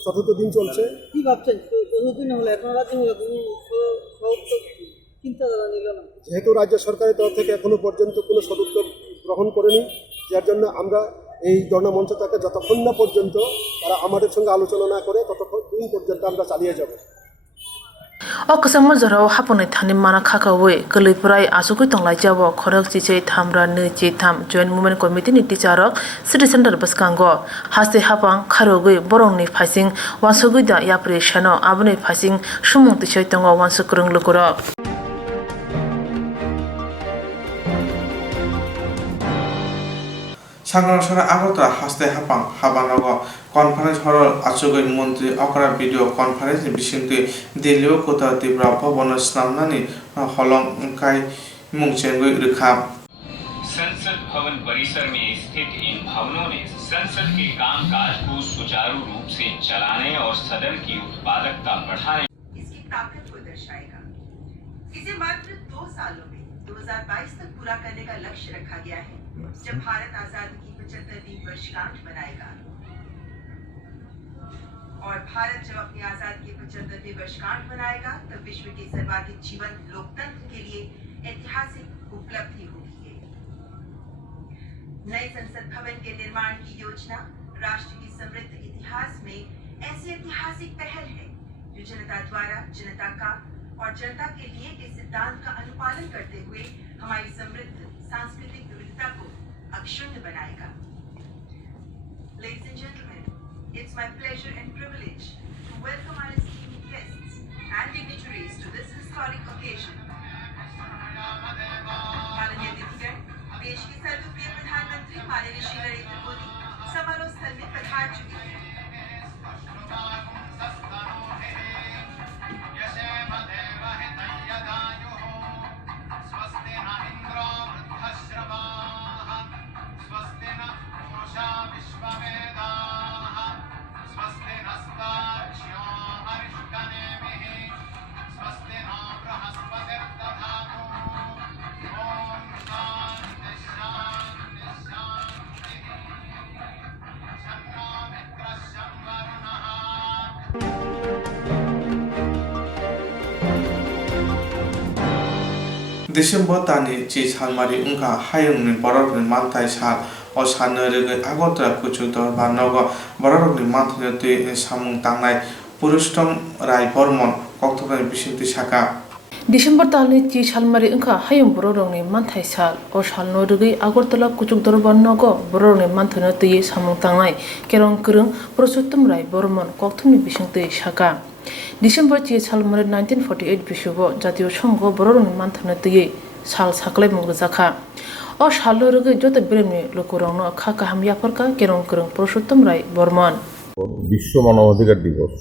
চতুর্থ দিন চলছে। কী ভাবছেন চতুর্থ দিন হলে এখন রাজ্য চিন্তাধারা নিল না? যেহেতু রাজ্য সরকারের তরফ থেকে এখনও পর্যন্ত কোনো সদুত্তর গ্রহণ করেনি, যার জন্য আমরা এই ধর্ণা মঞ্চটাকে যতক্ষণ না পর্যন্ত তারা আমাদের সঙ্গে আলোচনা না করে ততক্ষণ দিন পর্যন্ত আমরা চালিয়ে যাব। Okasangma jorao haponi thani mana khakawe kalipurai asukui tonglai jabo khorok chichai thamra niji tham joint movement committee ni ticharok city center buskango haste hapang kharogui borongni phasing wansugui da yapre shano aboni phasing sumung tichai tongo wansukrung lukurok Swrangchati agotara haste hapang habanogo conference hall achugoi mantri okra video conference ni bisingtui Delhi kota Tripura bhavan snamnani holong kai mungchengoi rikha संसद भवन परिसर में स्थित इन भवनों ने संसद के कामकाज को सुचारू रूप से चलाने और सदन की उत्पादकता बढ़ाने इसकी ताकत को दर्शाएगा। इसे मात्र 2 सालों में 2022 तक पूरा करने का लक्ष्य रखा गया है, जब भारत आजादी की 75वीं वर्षगांठ मनाएगा। और भारत जब अपनी आजादी की 75वीं वर्षगांठ मनाएगा तब विश्व के सर्वाधिक जीवंत लोकतंत्र के लिए ऐतिहासिक उपलब्धि होगी। नए संसद भवन के निर्माण की योजना राष्ट्र की समृद्ध इतिहास में ऐसी ऐतिहासिक पहल है जो जनता द्वारा जनता का और जनता के लिए इस सिद्धांत का अनुपालन करते हुए हमारी समृद्ध सांस्कृतिक विविधता को अक्षुण्ण बनाएगा। Ladies and gentlemen, it's my pleasure and privilege to welcome our esteemed guests and dignitaries to this historic occasion. माननीय अतिथिगण, देश के सर्वप्रिय प्रधानमंत्री माननीय श्री नरेंद्र मोदी समारोह स्थल में पधार चुके हैं। December tani chi salmari unka hayung ni borok ni mantai sal o sanere agotra kuchutor banogo borok ni mantai te samung tangnai purustom rai bormon Koktwma bisinti saka December tani chi salmari unka hayung borok ni mantai sal o salnore agortala kuchutor banogo borok ni mantai te samung tangnai kerong kerung purustom rai bormon Koktwma bisinti saka December chi salmari 1948 bishubo jatiyo songho borok ni mantai te sal saklai mugzakha o salore jote bremni lokorongno kha kaham yaparka kerong kerung purustom rai bormon বিশ্ব মানবাধিকার দিবস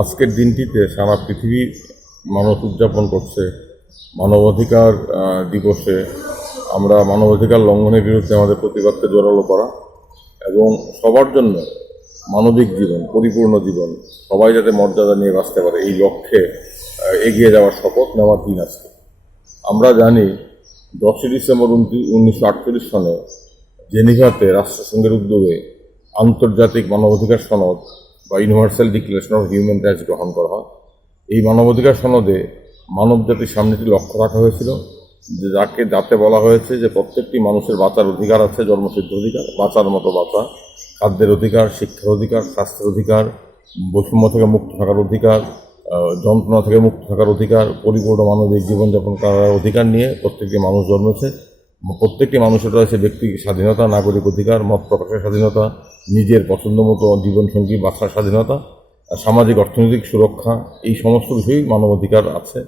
আজকের দিনটিতে সারা পৃথিবী মানব উদযাপন করছে। মানবাধিকার দিবসে আমরা মানবাধিকার লঙ্ঘনের বিরুদ্ধে আমাদের প্রতিবাদকে জোরালো করা এবং সবার জন্য মানবিক জীবন পরিপূর্ণ জীবন সবাই যাতে মর্যাদা নিয়ে বাঁচতে পারে এই লক্ষ্যে এগিয়ে যাওয়ার শপথ নেওয়ার দিন আজকে। আমরা জানি 10 ডিসেম্বর 1948 সনে জেনিভাতে রাষ্ট্রসংঘের উদ্যোগে আন্তর্জাতিক মানবাধিকার সনদ বা universal declaration of human rights গ্রহণ করা হয়। এই মানবাধিকার সনদে মানবজাতির সামনে একটি লক্ষ্য রাখা হয়েছিল যে যাতে বলা হয়েছে যে প্রত্যেকটি মানুষের বাঁচার অধিকার আছে, জন্মসিদ্ধ অধিকার, বাঁচার মতো বাঁচা, খাদ্যের অধিকার, শিক্ষার অধিকার, স্বাস্থ্যের অধিকার, বৈষম্য থেকে মুক্ত থাকার অধিকার, যন্ত্রণা থেকে মুক্ত থাকার অধিকার, পরিপূর্ণ মানবিক জীবনযাপন করার অধিকার নিয়ে প্রত্যেকটি মানুষ জন্মেছে। প্রত্যেকটি মানুষের রয়েছে ব্যক্তি স্বাধীনতা, নাগরিক অধিকার, মত প্রকাশের স্বাধীনতা, নিজের পছন্দ মতো জীবনসঙ্গী বাঁচার স্বাধীনতা, সামাজিক অর্থনৈতিক সুরক্ষা, এই সমস্ত বিষয়ই মানবাধিকার আছে।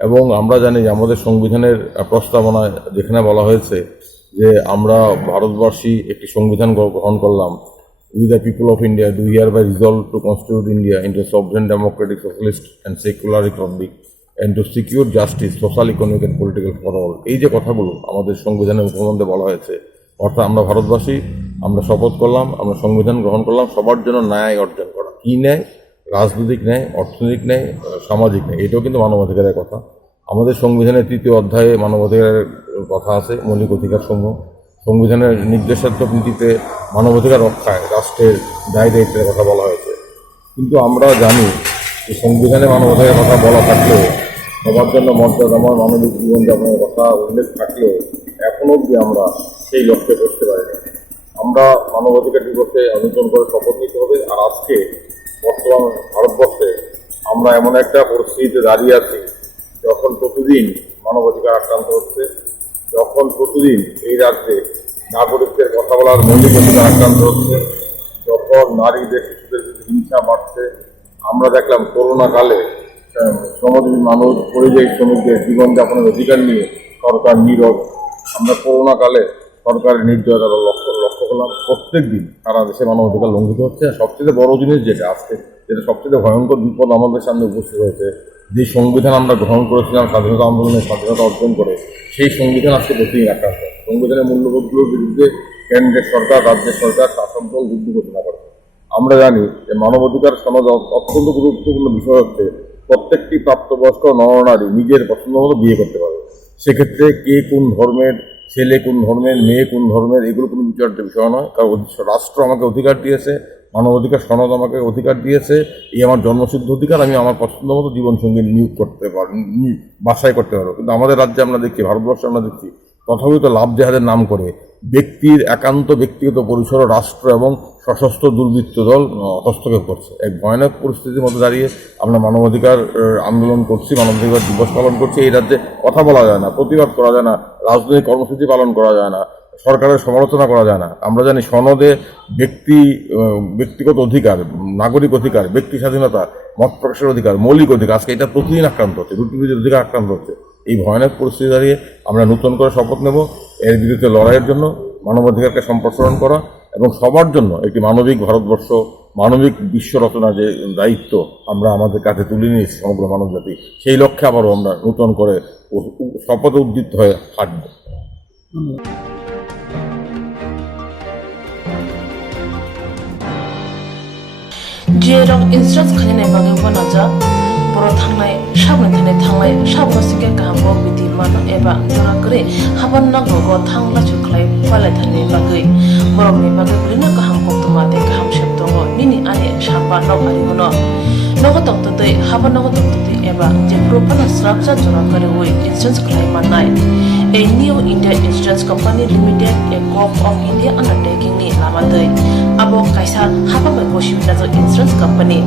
এবং আমরা জানি যে আমাদের সংবিধানের প্রস্তাবনায় যেখানে বলা হয়েছে যে আমরা ভারতবাসী একটি সংবিধান গ্রহণ করলাম, we the people of India do hereby resolve to constitute India into a sovereign democratic socialist and secular republic and to secure justice social economic and political for all. এই যে কথাগুলো আমাদের সংবিধানের উপমধ্যে বলা হয়েছে, অর্থাৎ আমরা ভারতবাসী, আমরা শপথ করলাম, আমরা সংবিধান গ্রহণ করলাম সবার জন্য ন্যায় অর্জন করা। কী ন্যায়? রাজনৈতিক ন্যায়, অর্থনৈতিক ন্যায়, সামাজিক ন্যায়। এটাও কিন্তু মানবাধিকারের কথা। আমাদের সংবিধানের 3য় অধ্যায়ে মানবাধিকারের কথা আছে, মৌলিক অধিকারসমূহ। সংবিধানের নির্দেশাত্মক নীতিতে মানবাধিকার রক্ষায় রাষ্ট্রের দায় দায়িত্বের কথা বলা হয়েছে। কিন্তু আমরা জানি যে সংবিধানে মানবাধিকারের কথা বলা থাকলেও, সবার জন্য মর্যাদাময় মানবিক জীবনযাপনের কথা উল্লেখ থাকলেও এখনও অবধি আমরা সেই লক্ষ্যে পৌঁছতে পারিনি। আমরা মানবাধিকার দিবসে অনুসরণ করে শপথ নিতে হবে। আর আজকে বর্তমান ভারতবর্ষে আমরা এমন একটা পরিস্থিতিতে দাঁড়িয়ে আছি যখন প্রতিদিন মানবাধিকার আক্রান্ত হচ্ছে, যখন প্রতিদিন এই রাজ্যে নাগরিকদের কথা বলার মৌলিক অধিকার আক্রান্ত হচ্ছে, যখন নারীদের শিশুদের হিংসা বাড়ছে। আমরা দেখলাম করোনাকালে শ্রমজীবী মানুষ, পরিযায়ী শ্রমিকদের জীবনযাপনের অধিকার নিয়ে সরকার নীরব। আমরা করোনাকালে সরকারের নির্দয়তার লক্ষ্য করলাম। প্রত্যেক দিন সারা দেশে মানবাধিকার লঙ্ঘিত হচ্ছে। আর সবচেয়ে বড় জিনিস যেটা আজকে, যেটা সবচেয়ে ভয়ঙ্কর বিপদ আমাদের সামনে উপস্থিত হয়েছে, যে সংবিধান আমরা গ্রহণ করেছিলাম স্বাধীনতা আন্দোলনের স্বাধীনতা অর্জন করে, সেই সংবিধান আজকে প্রতিদিন আক্রান্ত। সংবিধানের মূল্যবোধগুলোর বিরুদ্ধে কেন্দ্রের সরকার, রাজ্যের সরকার, শাসক দল যুদ্ধ ঘোষণা করে। আমরা জানি যে মানবাধিকার সনদ অত্যন্ত গুরুত্বপূর্ণ বিষয় হচ্ছে প্রত্যেকটি প্রাপ্তবয়স্ক নরনারী নিজের পছন্দ মতো বিয়ে করতে পারে। সেক্ষেত্রে কে কোন ধর্মের, ছেলে কোন ধর্মের, মেয়ে কোন ধর্মের, এগুলো কোনো বিচার্য বিষয় নয়। কারণ রাষ্ট্র আমাকে অধিকার দিয়েছে, মানবাধিকার সনদ আমাকে অধিকার দিয়েছে, এই আমার জন্মসিদ্ধ অধিকার, আমি আমার পছন্দ মতো জীবনসঙ্গী নিয়োগ করতে পারি, বাছাই করতে পারবো। কিন্তু আমাদের রাজ্যে আমরা দেখছি, ভারতবর্ষে আমরা দেখছি, তথাপিত লাভ জেহাদের নাম করে ব্যক্তির একান্ত ব্যক্তিগত পরিসর রাষ্ট্র এবং সশস্ত্র দুর্বৃত্ত দল হস্তক্ষেপ করছে। এক ভয়ানক পরিস্থিতির মধ্যে দাঁড়িয়ে আমরা মানবাধিকার আন্দোলন করছি, মানবাধিকার দিবস পালন করছি। এই রাজ্যে কথা বলা যায় না, প্রতিবাদ করা যায় না, রাজনৈতিক কর্মসূচি পালন করা যায় না, সরকারের সমালোচনা করা যায় না। আমরা জানি সনদে ব্যক্তিগত অধিকার, নাগরিক অধিকার, ব্যক্তি স্বাধীনতা, মত প্রকাশের অধিকার, মৌলিক অধিকার, আজকে এটা প্রতিদিন আক্রান্ত হচ্ছে, রুটির অধিকার আক্রান্ত হচ্ছে। এই ভয়ানক পরিস্থিতি দাঁড়িয়ে আমরা নতুন করে শপথ নেব এর বিরুদ্ধে লড়াইয়ের জন্য, মানবাধিকারকে সম্প্রসারণ করা এবং সবার জন্য একটি মানবিক ভারতবর্ষ, মানবিক বিশ্ব রচনার যে দায়িত্ব আমরা আমাদের কাছে তুলে নিয়েছি সমগ্র মানবজাতি, সেই লক্ষ্যে আবারও আমরা নতুন করে শপথে উদ্দীপ্ত হয়ে হাঁটব। जेराव इन्सुरेन्स खालामनाय बागैबो नाजा बर' थांनाय साबनो थांनाय साबसिगे गाहामबो बिदि मानो एबा जरागरे हाबान नांगौ थांला सुख्लाय फालाय थानाय बागै बर'नि बागै बिदिनो गाहाम कक्टमा दे गाहाम सेब दङ निनि आने साबा नाव आरिमोनो नगो दक्तदै हाबा नगो दक्तदै एबा जे प्रोपाना स्राबजा जरागरे वे इन्सुरेन्स खालामनाय A new India Insurance Company Limited, a co-op of India undertaking ni lamadai. Abo kaisa haba bai boshi nazo insurance company.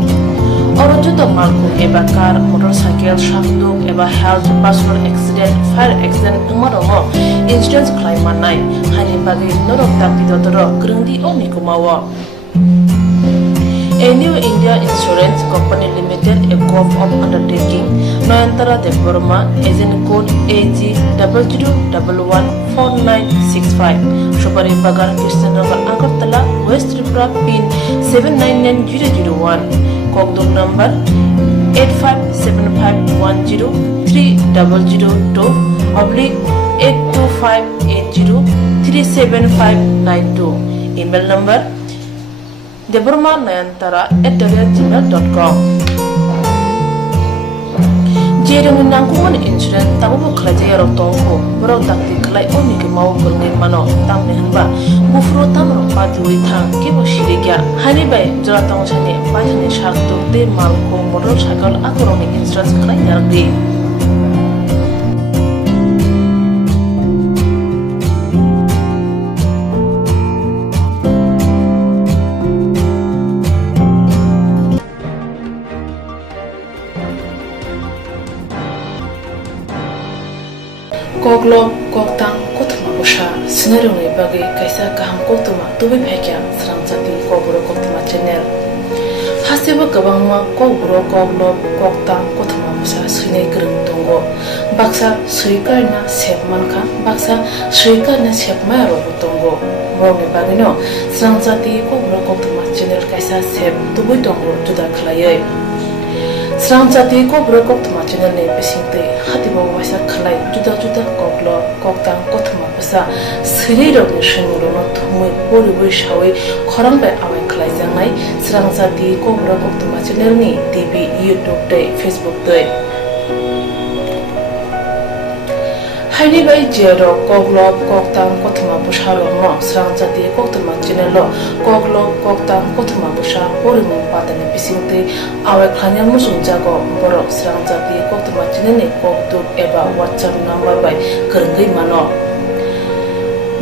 Oro judo malku eba car, motorcycle, shafduk eba health, personal accident, fire accident umarongo insurance claim manai. Hani bagi norok tapi dotoro gerungdi oni kumawa. A new India Insurance Company Limited, a co-op of undertaking, Noyantara de Burma, agent code AG00114965, Shobari Bagar, Kirstanagar, Agartala, West Tripura, PIN 799001, Kokborok number 857510-82580375592, email number debormanayantara@gmail.com. Jerung nangkuman insurance tabu kerja yang tongko berok takti kelai oni ke mau berngin mano tam nehanba bufro tam rompa diwi thang kibo shiriga hani bay jora tong chane pajane shak tukte malko motorcycle akoroni insurance kelai yardi. Koklom, Koktang, Koktwma Busha, Snarungi Bagi, Kaisa Kaham Koktwma, Tubi Pekya, Swrangchati, Kokborok, Koktwma channel. Hasiba Kabangma, Kokborok, Koklom, Koktang, Koktwma Busha, Sine Gerung Tongo, Baksa, Suikarna, Sepmanka, Baksa, Suikarna, Sepmayaro Tongo. Moroni Bagino, Swrangchati, Kokborok, Koktwma channel, Kaisa Sep, Tubi Tongo, Juda Klayoi. Swrangchati Kokborok Koktwma channel ne pesingte hatibo wasa khalai juda koklo koktang koktwma busa siriro ni shinguro no thumui bori shawi khorangbai awai khalai jangai Swrangchati Kokborok Koktwma channel ni TV YouTube te Facebook te Haini bai jero Koklom Koktang Koktwma busha lo no Swrangchati Koktwma channel lo Koklom Koktang Koktwma busha bori mo patane pesingte awai khanya musung jago borok Swrangchati Koktwma channel ni koktuk eba WhatsApp number bai gerungui mano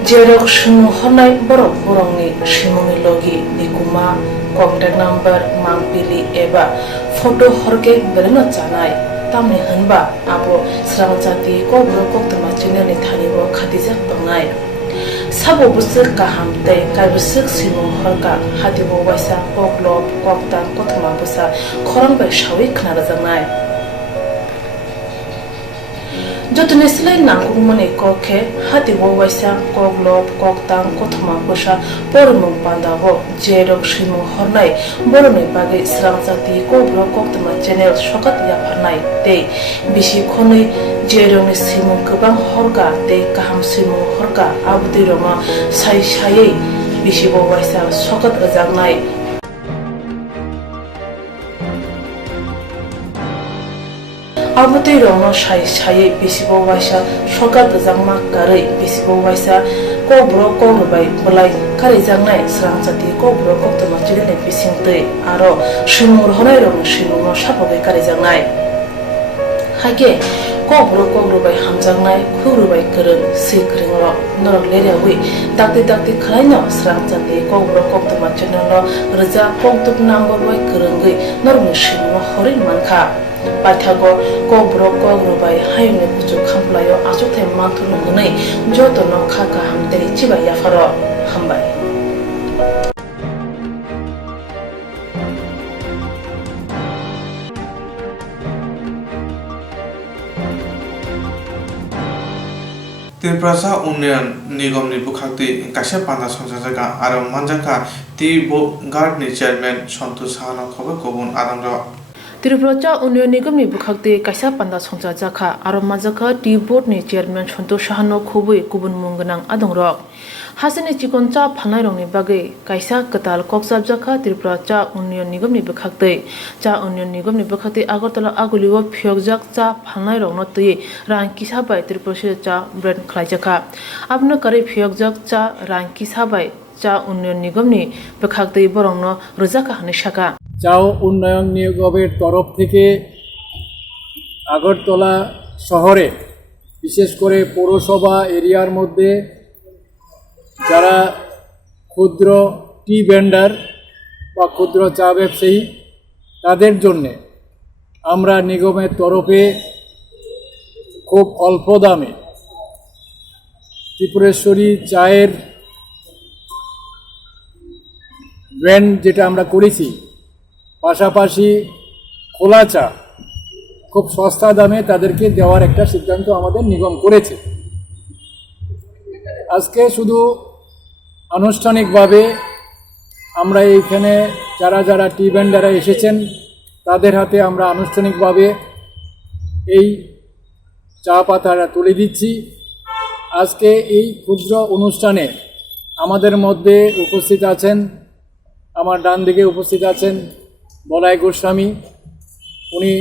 jerok shunu honai borok borongni shimoni logi nikuma contact number mangpili eba photo horke bereno chanai tamni hanba abo Swrangchati Kokborok Koktwma channel ni thanibo khatijak tongnai sabo busur kaham tei kaibusuk simung horka hatibo waisa Koklom Koktang Koktwma busa khorangbai shawi khnarajangnai jotone silai nangkukmani kokhe hatibo waisa Koklom Koktang Koktwma busa pormung pandago jerok simung hornai boroni bagi Swrangchati Kokborok Koktwma channel sokat yapharnai tei bisi khonui jerong simung kubang horka tei kaham simung horka abudi roma sai bisibo waisa sokat rajangnai abudi roma sai bisibo waisa sokat rajangma karai bisibo waisa Kokborok Kokborbai bulai kari jangnai Swrangchati Kokborok Koktwma channel ni bisingtei aro simung honai rong simung sapogai kari jangnai hake Kokborok kokrubai hamjangnai khugrubai kereng si kringro norok lerewi dakti khlaino Swrangchati Kokborok Koktwma channel no reja koktuk nangorbai kerengui norok shimno horin mankha Pathago Kokborok kokrubai hayne kuchu khamplayo asukthai manthunu gunai jotono khaka hamteri chiba yafaro hambai Tirprasa Union Nigom ni bukhakti kaisa panda songjaga aro manjaka ti guard ni chairman Santosh Hano khobe kobun adamro Tirupura Union Nigom ni bukhakti kaisa panda songjaga aro manjaka ti board ni chairman Santosh Hano khobui kubun mungnang adongrok Hasini chikoncha phanai rongni bagai kaisa katal koksabjaka Tirupura Union Nigom ni bukhakti cha Union Nigom ni bukhakti Agartala aguliwo phyogjak cha phanai rongno tui rangki sabai Tirupura cha brand khlaijaka abno kare phyogjak cha rangki sabai cha Union Nigom ni bukhakti borongno rojaka hanishaka চাও উন্নয়ন নিগমের তরফ থেকে আগরতলা শহরে বিশেষ করে পৌরসভা এরিয়ার মধ্যে যারা ক্ষুদ্র টি ভেন্ডার বা ক্ষুদ্র চা ব্যবসায়ী তাদের জন্য আমরা নিগমের তরফে খুব অল্প দামে ত্রিপুরেশ্বরী চায়ের ব্র্যান্ড যেটা আমরা করেছি পাশাপাশি খোলা চা খুব সস্তা দামে তাদেরকে দেওয়ার একটা সিদ্ধান্ত আমাদের নিগম করেছে আজকে শুধু আনুষ্ঠানিকভাবে আমরা এইখানে যারা টি ভেন্ডাররা এসেছেন তাদের হাতে আমরা আনুষ্ঠানিকভাবে এই চা পাতাটা তুলে দিচ্ছি আজকে এই ক্ষুদ্র অনুষ্ঠানে আমাদের মধ্যে উপস্থিত আছেন আমার ডান দিকে উপস্থিত আছেন বলাই গোস্বামী উনি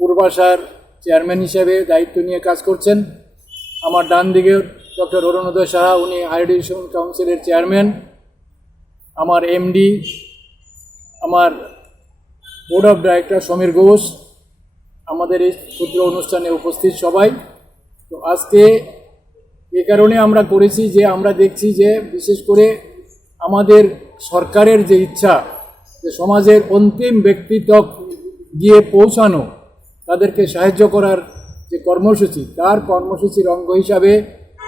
পূর্বাশার চেয়ারম্যান হিসেবে দায়িত্ব নিয়ে কাজ করছেন আমার ডান দিকে ডক্টর অরুণোদয় সাহা উনি হায়ার এডুকেশন কাউন্সিলের চেয়ারম্যান আমার এমডি আমার board of director Samir Ghosh আমাদের এই ক্ষুদ্র অনুষ্ঠানে উপস্থিত সবাই তো আজকে এই কারণে আমরা করেছি যে আমরা দেখছি যে বিশেষ করে আমাদের সরকারের যে ইচ্ছা যে সমাজের অন্তিম ব্যক্তি তক গিয়ে পৌঁছানো তাদেরকে সাহায্য করার যে কর্মসূচি তার কর্মসূচির অঙ্গ হিসাবে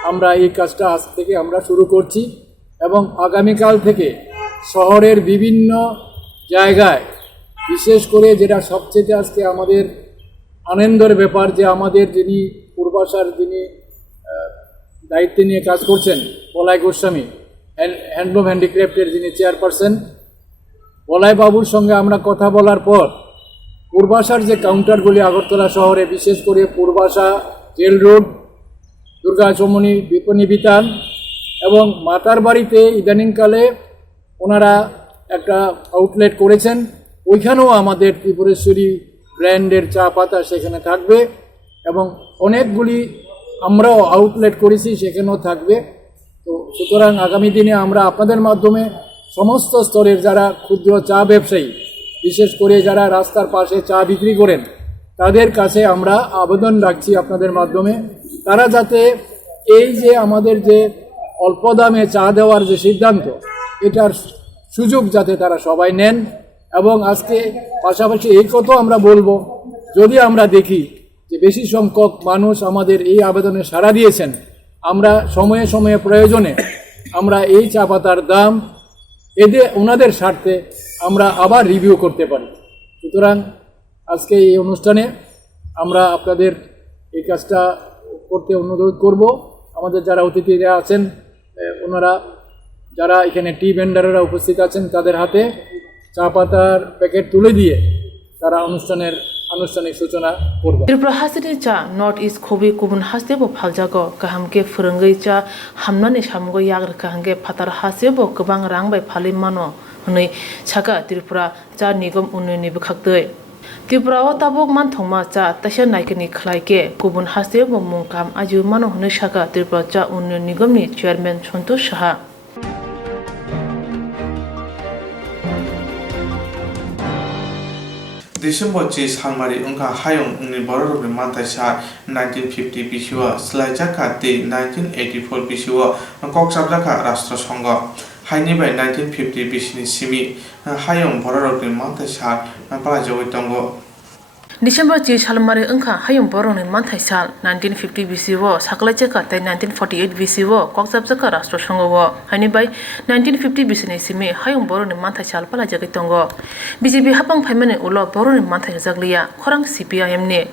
আমরা এই কাজটা আজ থেকে আমরা শুরু করছি এবং আগামীকাল থেকে শহরের বিভিন্ন জায়গায় বিশেষ করে যেটা সবচেয়ে আজকে আমাদের আনন্দের ব্যাপার যে আমাদের যিনি পূর্বাশার যিনি দায়িত্ব নিয়ে কাজ করছেন বলাই গোস্বামী হ্যান্ডলুম হ্যান্ডিক্রাফটের যিনি চেয়ারপারসন বলাই বাবুর সঙ্গে আমরা কথা বলার পর পূর্বাশার যে কাউন্টারগুলি আগরতলা শহরে বিশেষ করে পূর্বাশা জেল রোড দুর্গা চমনি বিপণী বিতান এবং মাতার বাড়িতে ইদানিংকালে ওনারা একটা আউটলেট করেছেন ওইখানেও আমাদের ত্রিপুরেশ্বরী ব্র্যান্ডের চা পাতা সেখানে থাকবে এবং অনেকগুলি আমরাও আউটলেট করেছি সেখানেও থাকবে তো সুতরাং আগামী দিনে আমরা আপনাদের মাধ্যমে সমস্ত স্তরের যারা ক্ষুদ্র চা ব্যবসায়ী বিশেষ করে যারা রাস্তার পাশে চা বিক্রি করেন তাদের কাছে আমরা আবেদন রাখছি আপনাদের মাধ্যমে তারা যাতে এই যে আমাদের যে অল্প দামে চা দেওয়ার যে সিদ্ধান্ত এটার সুযোগ যাতে তারা সবাই নেন এবং আজকে পাশাপাশি এই কথাও আমরা বলবো যদি আমরা দেখি যে বেশি সংখ্যক মানুষ আমাদের এই আবেদনে সাড়া দিয়েছেন আমরা সময়ে সময়ে প্রয়োজনে আমরা এই চা পাতার দাম ওনাদের স্বার্থে আমরা আবার রিভিউ করতে পারি সুতরাং আজকে এই অনুষ্ঠানে আমরা আপনাদের এই কাজটা করতে অনুরোধ করব আমাদের যারা অতিথিরা আছেন ওনারা যারা এখানে টি ভেন্ডাররা উপস্থিত আছেন তাদের হাতে চা পাতার প্যাকেট তুলে দিয়ে তারা আনুষ্ঠানিক সূচনা করবে ত্রিপুরা হাসিনি চা নর্থ ইস্ট খবি কুবুন হাসদেবো ফালজাগো কাহামকে फोरोंगै চা হামনানি সামগো याग्र काहांगे फातार हासेबो गोबां रां बाय फालि मानो हनै सागा त्रिपुरा चा निगम उन्नयननि बुखाक्दै त्रिपुराव ताबुक मानथंमा चा तसे नायकनि खलायके गुबुन हासेबो मुंकाम आजु मानो हनै सागा त्रिपुरा चा उन्नयन निगमनि चेयारमैन सन्तोष Saha December J. Salmari Unka Hayong in Borok Mantasha 1950 Bishua, Slajaka Day 1984 Bishua, and Koksabdaka Rastra Songa. Haini by 1950 Bishini Simi, Hayong Borok Mantasha, and Palajawitongo. December J. Salmari Unka Hayong Boron in Mantasal 1950 BC War, Sakalachaka 1948 BC War, Koksabdaka Rastra Songa War, Haini by 1950 Bishini Simi, Hayong Boron in Mantasal Palajawitongo. BJP Hapang Payment Ulo Boron in Mantasaglia, Korang CPIM ne,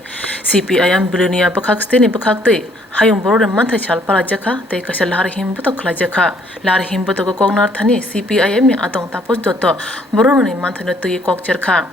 CPIM Billionaire Bakaksteni Bakakte, Hayong Boron in Mantasal Palajaka, they Kasalahim Butoklajaka, Larhim Butokognar Tani, CPIM Atong Tapos Doto, Boron in Mantanatu Kokcherka.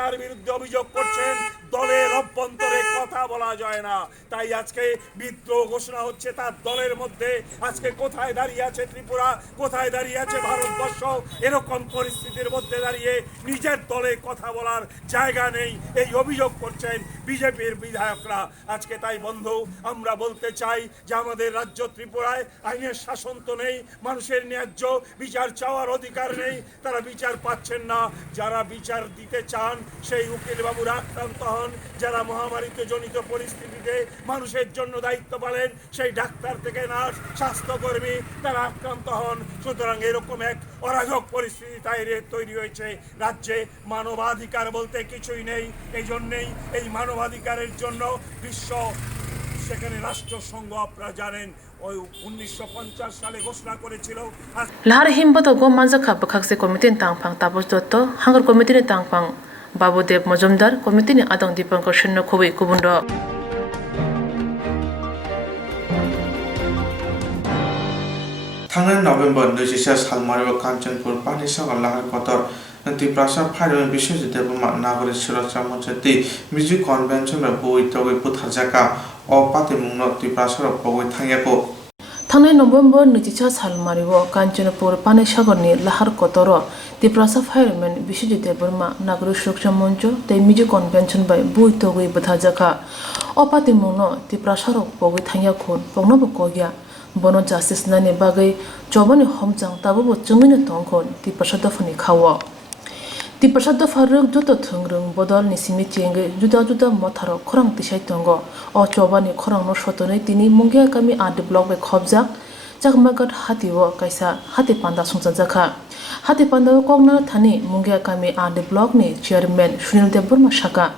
তার বিরুদ্ধে অভিযোগ করছেন দলের অভ্যন্তরে কথা বলা যায় না তাই আজকে বিদ্রোহ ঘোষণা হচ্ছে তার দলের মধ্যে আজকে কোথায় দাঁড়িয়ে আছে ত্রিপুরা কোথায় দাঁড়িয়ে আছে ভারতবর্ষ এরকম পরিস্থিতির মধ্যে দাঁড়িয়ে নিজের দলে কথা বলার জায়গা নেই এই অভিযোগ করছেন বিজেপির বিধায়করা আজকে তাই বন্ধু আমরা বলতে চাই যে আমাদের রাজ্য ত্রিপুরায় আইনের শাসন তো নেই মানুষের ন্যায্য বিচার চাওয়ার অধিকার নেই তারা বিচার পাচ্ছেন না যারা বিচার দিতে চান সেই উকিল বাবুরা আক্রান্ত হন যারা মহামারীতে জনিত পরিস্থিতিতে মানুষের জন্য দায়িত্ব পালন সেই ডাক্তার থেকে নার্স স্বাস্থ্যকর্মী তারা আক্রান্ত হন সুতরাং এরকম এক অরাজক পরিস্থিতি তৈরি হয়েছে রাজ্যে মানবাধিকার বলতে কিছুই নেই এই জন্যই এই মানবাধিকারের জন্য বিশ্ব সেখানে রাষ্ট্রসংঘ আপনারা জানেন ওই 1950 সালে ঘোষণা করেছিল লাহার হিমবত গো মানজাখা বখাকসে কমিটিন তাংফাং তাপস দত্ত হাঙ্গার কমিটিনি তাংফাং বাবুদেব মজুমদার কমিটিনি আদং দীপঙ্কর শূন্য খুবই কুবুন্ড थांनाय नभेम्बर 24 सालमारियाव काञ्चनपुर पानीसागर लाहार कतर त्रिपुरा फाइनाल विश्वजित नागरिक सुरक्षा मन्त्री मिजु कन्भेन्सन बयतगै बुथारजाका अ पातिमुंनो त्रिपुरा बगै थांयाको थांनाय नभेम्बर 24 सालमारियाव काञ्चनपुर पानीसागरनि लाहार कतर त्रिपुरा फाइनाल विश्वजित नागरिक सुरक्षा मंच तै मिजु कन्भेन्सन बाय बयतगै बुथारजाका अ पातिमुंनो त्रिपुरा बगै थांयाको पग्नबो कया Bono justice nani bagai jobani homjang tabu chungmini tongkhon ti prasad dafani khawa ti prasad dafaruk joto thungrung bodol ni simi chenge juda juda motharo khorang tisai tongo o jobani khorang no sotone tini mungya kami adi block be khobjak chakmagat hatiwo kaisa hati panda sungsa jakha hati panda kogna thani mungya kami adi block ni chairman Sunil Deburma shaka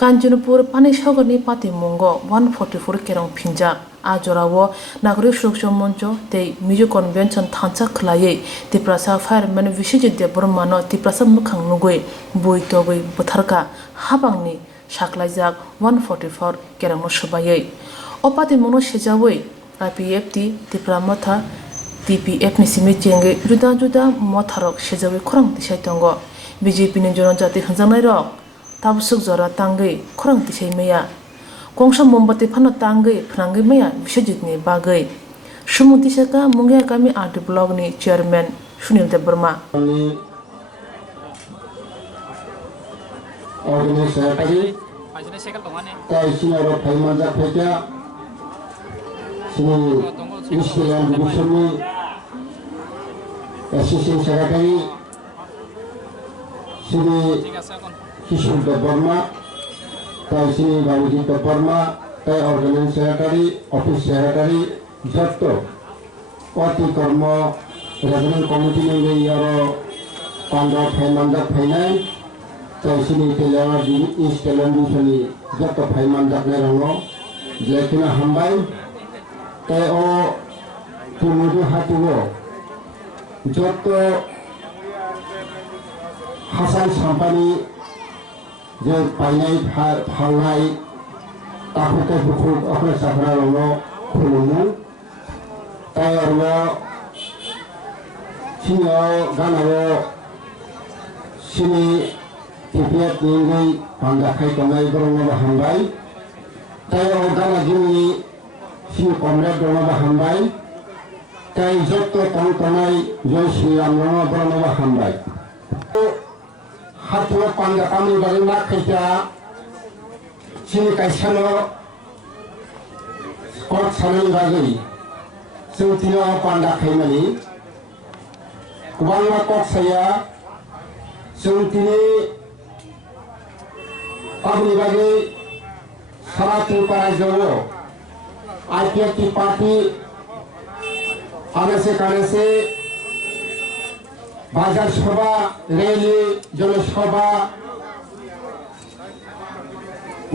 Kanchanpur Panishagarni Pati Mungo 144 kerong pinja Ajorawo Nagorik Surakcha Moncho tei Mijo Convention thancha khlaye Tiprasa Fireman Vishijit Deburmano Tiprasa mukhang nugoi boitogoi botharka habangni saklaijak 144 kerong subaye Opati mono sejawoi IPFT Tipra motha TPF ni simi chenge juda juda motharok sejawoi khorang tisai tongo BJP ni Swrangchati hanjangnai rok Tabsuk zora tangai khorang tisai meya Kongsha mombati phano tangai phrangai meya Vishwajit ni bagai Sumuti saka mungya kami art blog ni chairman Sunil Deburma Kishore Deburma, তাই শ্রী বাবুজি দেববর্মা তাই organise secretary office secretary যত অতি কর্ম রেজনেন্ট committee নিয়ে ইয়ার পান্ডা ফাইমানজাক ফাইনাই তাই Shri Telangana east তেলেঙ্গুসনি যত ফাইমানজাক নাই রঙ যেখানে হামবাই তাই ও তুমুদু হাতুব যত হাসান সাম্পানি যে পাইনাই ফালনাই তাকুতে বুকুর অখলে সাফরা রঙ খুলুমু তাই অর্ব সিনিয় গানাবো সিনি টিপিএফ নিঙ্গই পান্ডা খাই তঙ্গাই গরমবা হামবাই তাই ও গানা জিনি সিনি কমরেড গরমবা হামবাই তাই যত তংতনাই জয় Shriram গরমবা হামবাই Hatuwa panda kami bagi nak kerja sini kaisano kok saling bagi seutina panda kainani kubangma kok saya seutini আপনি বাগে সারা ত্রিপুরা জন্য আইপিএফটি পার্টি আনাসে কানাসে বাজার সভা র্যালি জনসভা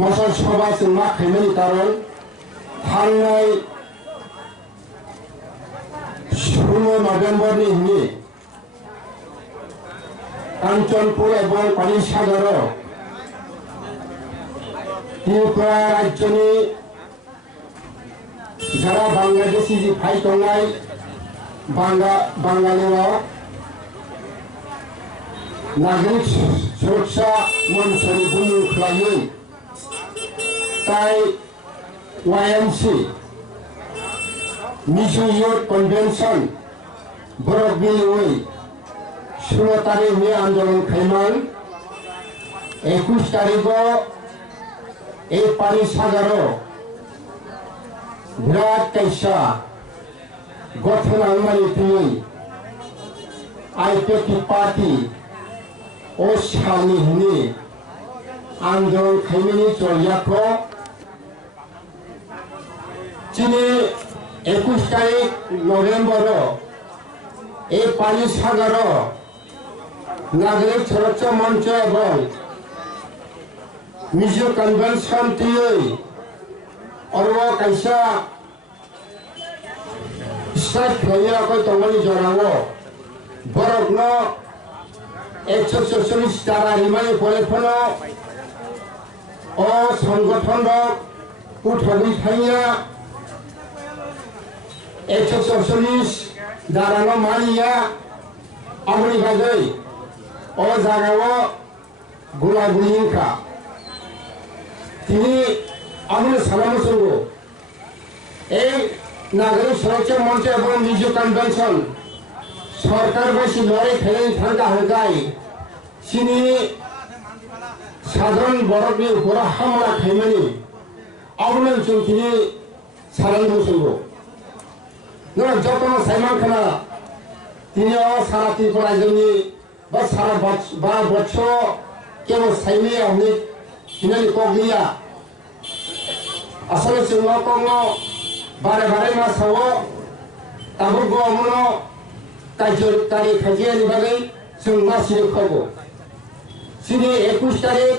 মশল সভা मा खायमानि कारन थांनाय 16 नभेम्बरनि हिनि कांचनपुर एवं पानीसागर त्रिपुरा राज्यनि যারা বাংলাদেশি যে ভাই তংনাय বাঙালিরা नागरिक सुरक्षा मंचनि बुंनो खालायै ताई YMC मिजो यूथ कन्वेंशन बरक बिलुई 16 तारिखनि आंदोलन खायमान 21 तारिखआव এই पानीसागराव বিরাট কাইসা গঠনাংমানি তুই আইপিএফটি পার্টি ও সামনি হিনি আন্দোলন খাইমিনি চলিয়াখো চিনি 21 তারিখ নভেম্বর এই পানীসাগর নাগরিক সুরক্ষা মঞ্চ এবং মিজো কনভেনশন তুই और कैसा स्ट्राइक खाया कोई तंगनी जनाओ बरक न 144 तारा रिमाई परे फनो ओ संगठन उठबी खाया 144 दारा न मारिया अपनी बागै ओ जागाओ गुला गुलिंका तिनी আমরা সালাম সঙ্গ এই নাগরিক সুরক্ষা মঞ্চ এবং মিজো কনভেনশন সরকার বাসী লড়াই খেলে থাকা হকাই চিনি সাধারণ বরফনি উপর হামলা খাইমানি আবরণ তিনি সালাম সঙ্গ যতন সাইমান খানা তিনিও সারা ত্রিপুরা রাজ্যনি বা সারা বছর কেবল সাইমে আপনি তিনি কগলিয়া আসলে চুঙ্গকঙ্গ বারে বারে মাসাও তাবুক গমনো কার্যকারী খাজিয়ানি বাগै जों मासिनो खावो सिनि 21 तारिख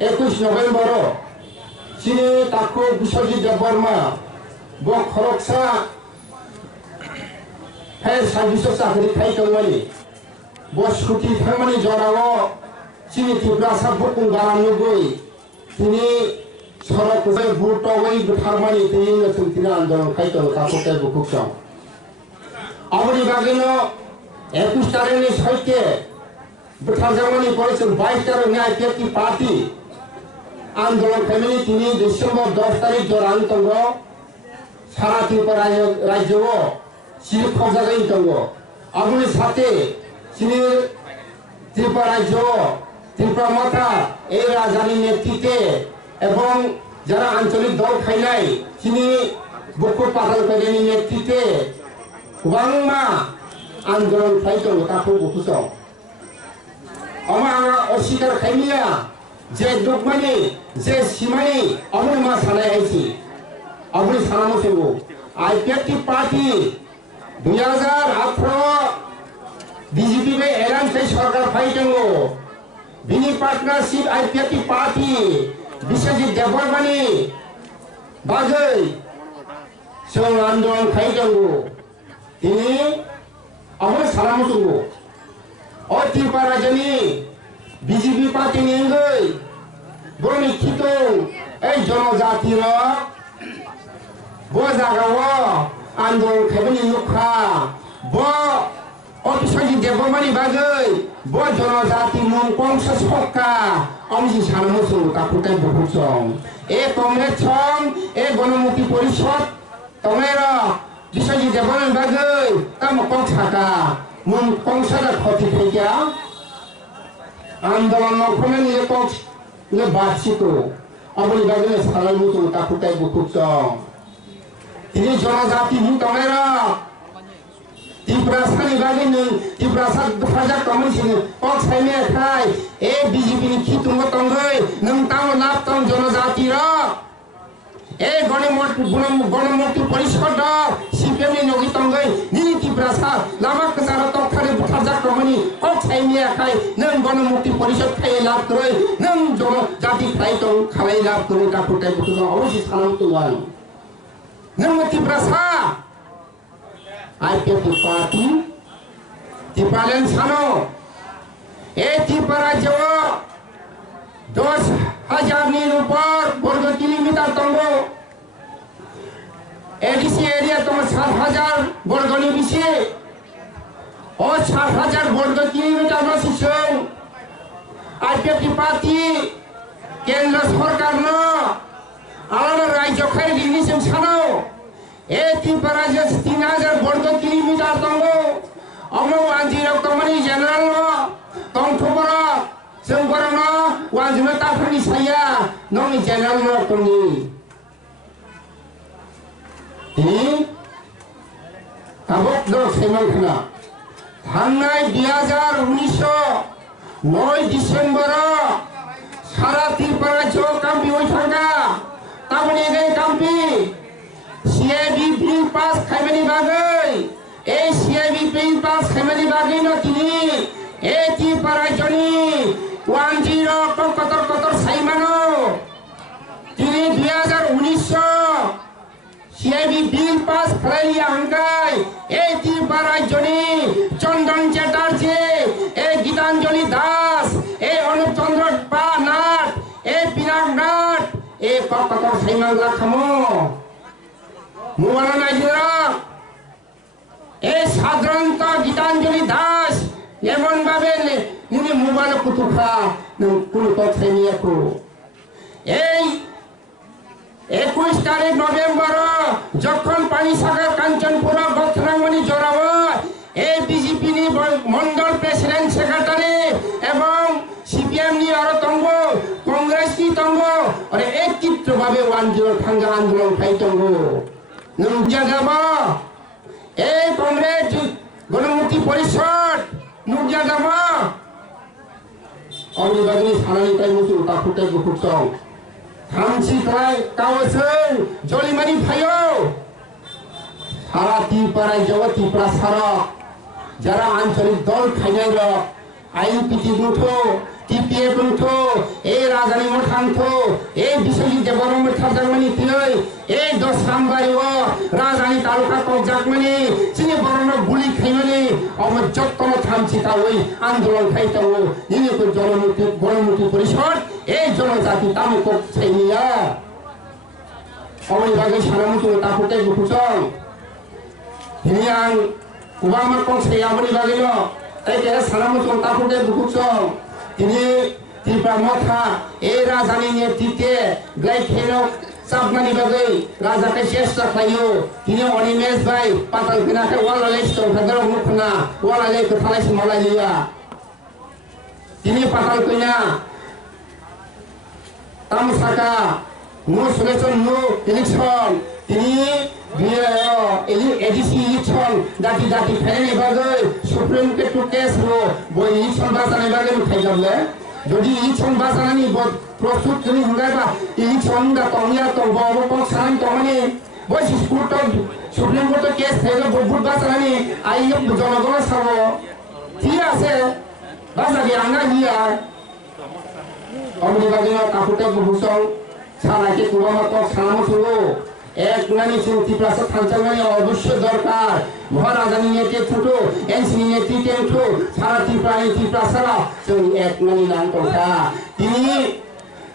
21 नभेम्बर सिनि ताखो बिश्वजित देबबर्मा ब खरकसा फायर सार्भिस चाकरि खायखांमानि ब सुथि थांमानि जराव सिनि त्रिपुरा साबुकुं गालामनुगै तिनि सड़क से बुटोगई बुथारमानी तीन नथुंतिना आंदोलन खायतो काकोटे बुकुक्सं आवरी बागेनो 21 तारिखनि सयते बुथारजामानी परेसन 22 तारिखनि आईपीएफटी पार्टी आंदोलन खायमानि तिनि डिसेम्बर 10 तारिख जरान तंगो सारा त्रिपुरा राज्यआव सिरिखब जागाय तंगो आवरी साथे सिनि त्रिपुरा राज्यआव त्रिपुरा माता ए राजानि नेतृत्वे এবং যারা আঞ্চলিক দল খাইনাই চিনি বকু পাতাল কলেনি নেতৃত্বে গোবাংমা আন্দোলন খাইতো তাকো বুকুস আমার অস্বীকার খাইনিয়া যে দগমানি যে সীমানি অমনি মা সানাই আইছি অমনি সানামো সেবো আইপিএফটি পার্টি 2018 বিজেপি में ऐलान से सरकार फाइटेंगो बिनी पार्टनरशिप आईपीएफटी पार्टी बिश्वजित देबबर्मानि बागै जों आंदोलन खायदोंगो दिनै अबो सालामसुगो ओ त्रिपुरा राज्यनि बिजेपि पार्टीनि गै बरनि खितों ए जनजातिर ब जागाव आंदोलन खायबनि नुखा ब बिश्वजित देबबर्मानि बागै ब जनजाति मुंकंस सका अमसी सानमसुं काकुटे बुहुसं ए कांग्रेस सं ए गणमुक्ति परिषद तंगेरा बिश्वजित देबबर्मानि बागै कामकं साका मुंकंसदा खति फैया आंदोलन नखमेनि एकक ने बासिको अबनि बागै सालामुसुं काकुटे बुहुसं तिनि जनजाति मु तंगेरा टिप्रासानि बागै नों टिप्रासा फाजा कमिसन कक साइमे खाय ए बीजेपी नि खितुंग तंगै नों ताव लाभ तंग जनजाति र ए गणमुक्ति परिषद सीपीएम नि नगि तंगै निनि टिप्रासा लामा कसार तखारे फाजा कमिनि कक साइमे खाय नों गणमुक्ति परिषद खाय लाभ करै नों जनजाति खाय तंग खाय लाभ करै का फुटाय बुथु अवश्य सानाम तुगान नों टिप्रासा आईपीएफ पार्टी टिपालेन सानो ए टिपारा जो 10,000 नि ऊपर वर्ग किलोमीटर तंगो एडीसी एरिया तंग 7,000 वर्ग नि बिसे और 7,000 वर्ग किलोमीटर न सिसं आईपीएफ पार्टी केंद्र सरकार न आलादा राज्य खाय लिनिसिम सानो ए टिपारा जो 3,000 वर्ग किलोमीटर तंगो अमो आंजिरो कमनि जनरल तंथबरा जोंबरना वाजिनो ताफनि साया नंनि जनरल न तंनि आबक दो सेमन खना थांनाय 2019 9 डिसेम्बर सारा टिपारा जो काम्पि ओइ थांगा ताबनि गै काम्पि सीआईबी बिल पास खाइमानि बागै ए सीआईबी बिल पास खाइमानि बागै न तिनि ए टिपारा जनि 10 कतर साइमानो तिनि 2019 सीआईबी बिल पास खाइया हंगाय ए टिपारा जनि चंदन चैटार्जी ए गीतांजलि दास ए अनुप चंद्र नाथ ए पिनाक नाथ ए कतर साइमान लाखामो मुवाना नाइजरा ए साधारणता गीतांजलि दास एमन भावे निनि मुवाना कुतुखा नों कुनु तथाइनियाको এই 21 তারিখ নভেম্বর যখন পানিসাগর কাঞ্চনপুর গথরাঙ্গনি জড়াব এই বিজেপি নি মন্ডল প্রেসিডেন্ট সেক্রেটারি এবং সিপিএম নি আরো তঙ্গ কংগ্রেস কি তঙ্গ আরে একত্রিত ভাবে 10 থাঙ্গা আন্দোলন খাই তঙ্গ নং জাগাবা এই কংগ্রেস গণমুক্তি পরিষদ নং জাগাবা অনিবাগনি সানানি তাই মুসু তাকুটাই গুকুটং থামছি তাই কাওসৈ জলিমানি ভাইও সারা ত্রিপুরায় জগতি প্রাসারা যারা আঞ্চলিক দল খাইনাই রক আইপিটি দুঠো টিপিএফ দুঠো এই রাজধানী মঠান্থো এই বিশ্বজিৎ দেবরম থাজাগমানি তিই এই 10 নাম্বারি ও রাজধানী তালুকা ককজাকমানি চিনি বরণ গুলি খাইমানি অবজত্তম থামছি তা ওই আন্দোলন খাইতাও ইনি তো গণমুক্তি পরিষদ এই জনজাতি তামুক ছাইনিয়া অবনি বাগে সানামুতু তাকুতে গুকুচং হিনিয়াং কুবামার কংসে আবনি বাগেল এই কে সানামুতু তাকুতে গুকুচং তিনি ত্রিপুরা মথা এই রাজধানী নেতৃত্বে গ্লাইখেনো সাবমানি বাগে রাজাকে চেষ্টা খাইও তিনি অনিমেশ ভাই পাতাল কিনাকে ওয়ালালে স্টংখাদার মুখনা ওয়ালালে কথালাই মালাইলিয়া তিনি পাতাল কইনা তামসাকা নো সিলেকশন নো ইলেকশন তিনি এডিসি ইলেকশন জাতি ফেলে বাগে সুপ্রিম কোর্ট কেস रो বই ইলেকশন বাঁচানোর বাগে খাই যাবে যদি ইলেকশন বাঁচানি প্রস্তুত করি হঙ্গাইবা ইলেকশন দা তমিয়া তো বড় সান তমানি বই কোর্ট সুপ্রিম কোর্ট কেস ফেলে বহুত বাঁচানি আই জনগণ সব ঠিক আছে বাঁচাবি আঙ্গা গিয়া অমনি বাগে কাকুতে বুসং সারাকে কুবামত সানামসুলো এক নানি ত্রিপুরা থানচালমানি অবশ্যই দরকার মহারাজানি নেতৃত্ব এনসিনি নেতৃত্ব সারা ত্রিপুরা সারা এক নানি নাম কথা তিনি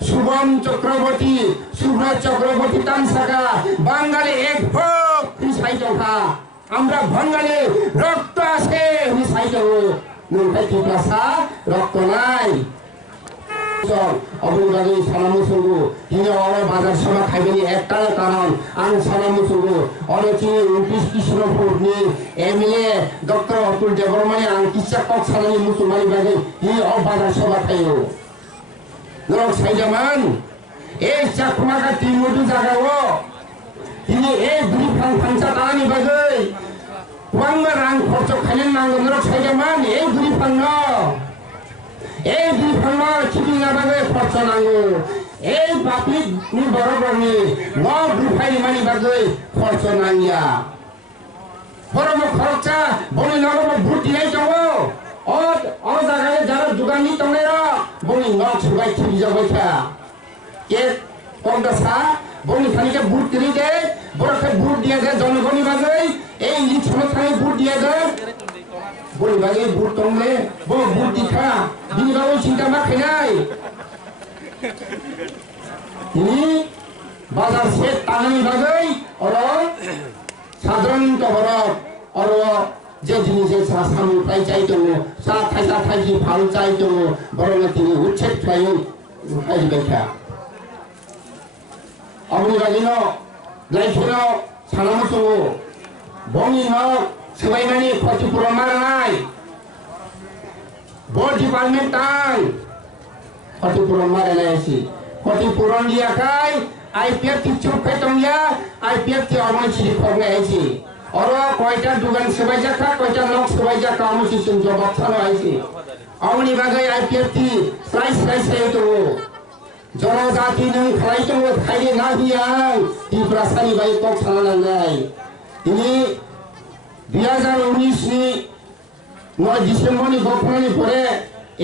শুভম চক্রবর্তী সুব্রত চক্রবর্তী তানসাকা বাঙালি এক হোক সাই টকা আমরা বাঙালি রক্ত আছে সাই নৌকায় ত্রিপুরা রক্ত নাই অবনিবাদী সানামুসুগু তিনি অনেক বাজার সভা খাইবেনি একটা কারণ আমি সানামুসুগু অনেক চিনি 29 কৃষ্ণপুর নি এমএলএ ডক্টর অতুল দেবরমানি আং কিসা কক সানানি মুসলমানি বাগে তিনি অ বাজার সভা খাইও নরক সাইজামান এই চাকমাকা তিমুদু জাগাও তিনি এই দুই ফাংচা তানি বাগে ওয়াংমা রাং খরচ নাঙ্গল ছাইজামান এই দুই ফান্ন খিবি নাবাগে খরচ নাঙ্গো এই বাপি নি বড় বড়ি ন দুফাই মানি বাগে খরচ নাঙ্গিয়া বড় খরচা বনি নগব ভুটি নাই যাবো ও জায়গায় যারা যোগানি তংনেরা বনি নক সুগাই খিবি যাবাইছা কে কংগ্রেসা বনি খানিকে ভোট দিলি দে বড়কে ভোট দিয়ে দে জনগণী বাগে এই ইলেকশনে খানি ভোট দিয়ে দে বলি বাগে ভোট তংলে বড় ভোট দিখা দিনি বাবু চিন্তা মা খাইনাই তিনি বাজার সে টানানি বাগে আর সাধারণ তবরক আর যে জিনিসে সামনে প্রায় চাইতো সা থাইসা থাইজি ভালো চাইতো বড় তিনি উচ্ছেদ খাই দেখা 어머니 가지노 라이프노 사람을 쓰고 봉이노 서바이만이 커티 부러마라나이 볼 디파트먼트 땅 커티 부러마라나이시 커티 부러리아카이 IPF 티축 회동이야 IPF 티 어머니 지리 포기해야지 어러 거기다 두간 서바이자카 거기다 넉 서바이자카 어머니 시스템 저밥 사놓아야지 어머니 가가이 IPF 티 슬라이스 해도 জনজাতি নং খাইতো খাইলে না হিয়াং ত্রিপুরাসানি বাই কক সালানাঙ্গাই তিনি 2019 নি 9 ডিসেম্বর গঠননি পরে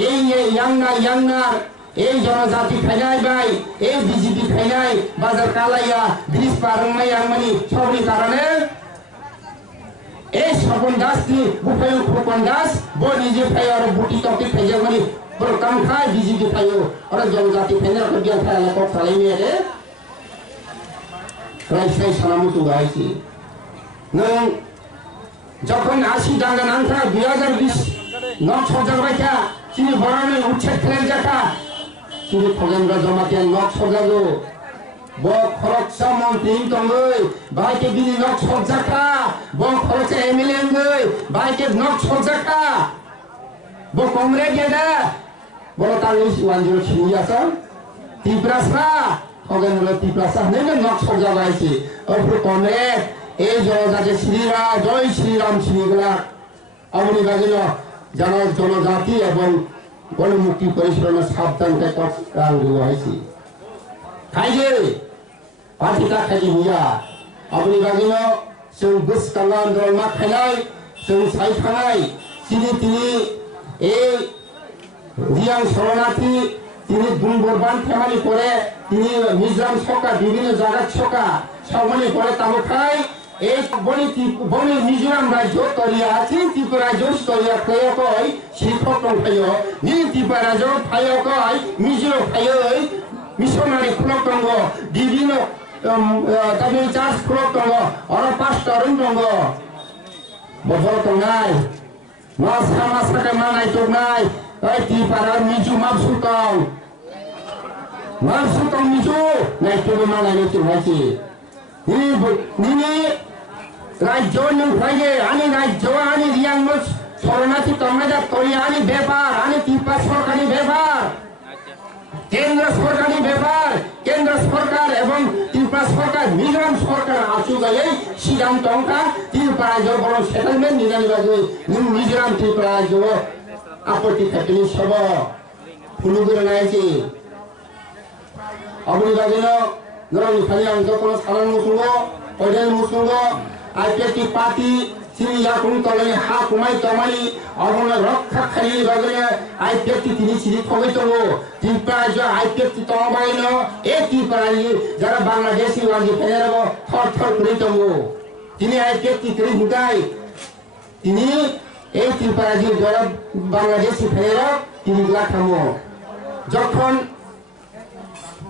এই ইয়াংনার এই জনজাতি খাইনাই বাই এই বিজেপি খাইনাই বাজার কালাইয়া ব্রিজ পারংনাই আংমানি সবনি কারণে এই স্বপন দাস নি বুফাই ফুকন দাস ব নিজে খাই আর বুটি টপি খাইজামানি berkam khai BJP kayo orang जनजाति फेंगर कर दिया था लेको साले में रे राइट सालामु तो गाइसी नंग যখন আসি ডাঙ্গা নাংথা 2020 নক সজাগ বাইতা চিনি বড়নে উচ্ছেদ খেলেন জাকা চিনি খগেন্দ্র জমাতিয়া নক সজাগো ব খরচা মন্ত্রী তঙ্গই বাইকে বিনি নক সজাকা ব খরচা এমএলএ গই বাইকে নক সজাকা ব কংগ্রেস গেদা বড় তালিশ 103 আছে ত্রিপুরাসা খগেন্দ্র ত্রিপুরাসা নেনে নক সজাগ আইছে অপর কংগ্রেস এই জনজাতি শ্রীরা জয় শ্রীরাম শ্রীগুলা অবনি বাজিল জনজাতি এবং গণমুক্তি পরিষদের সাবধানকে রাঙ্গু হয়েছি খাইছে পার্টিটা খাইছে বুঝা অবনি বাজিল जों गोसोखांना आन्दोलन मा खायनाय जों साइ थानाय তিনি এই রিয়াং শরণার্থী তিনি দুর্বলবান ফ্যামিলি করে তিনি মিজোরাম সরকার বিভিন্ন জায়গা সরকার সবনি করে তামখাই এই বনি মিজোরাম রাজ্য তরিয়া আছে ত্রিপুরা রাজ্য তরিয়া কয় কয় শিক্ষক দংখায় নি ত্রিপুরা রাজ্য ফায় কয় মিজোরাম ফায় মিশনারি খুলক দङ বিভিন্ন তামিল চার্চ খুলক দङ আর পাঁচটা রুম দङ বছর দংনাই মাসা মাসাকে মানাই দংনাই এই ত্রিপুরা মিজু মাবসুতং মিজু নাই তো মানাই তো হইছে নিনি রাজ্য নংখাইয়ে আনি রাজ্য আনি রিয়াং শরণার্থী তংনাজা তরি আনি ব্যাপার আনি ত্রিপুরা সরকারি ব্যাপার কেন্দ্র সরকারি ব্যাপার কেন্দ্র সরকার এবং ত্রিপুরা সরকার মিজোরাম সরকার আচুগাই সিদ্ধান্ত অঙ্কা ত্রিপুরা রাজ্য বড় সেটেলমেন্ট নিলানিবাগে মিজোরাম ত্রিপুরা রাজ্য আপত্তি থাকলে সব ফুলুগুলো নাইছে অবনিবাগে নরম খালি অঞ্চল কোনো সাধারণ মুসুঙ্গ পয়ডেল মুসুঙ্গ আইপিএফটি পার্টি তিনি ইয়াকুন তলে হা কুমাই তমাই অবন রক্ষা খালি বাগে আইপিএফটি তিনি সিরি খবই তো ত্রিপুরা রাজ্য আইপিএফটি তমাই ন এই ত্রিপুরা যারা বাংলাদেশি ওয়াজি ফেরাব থর থর করে তো তিনি আইপিএফটি করে হুদাই তিনি এই ত্রিপুরা রাজ্য যারা বাংলাদেশি ফেরাব তিনি গুলা খামো যখন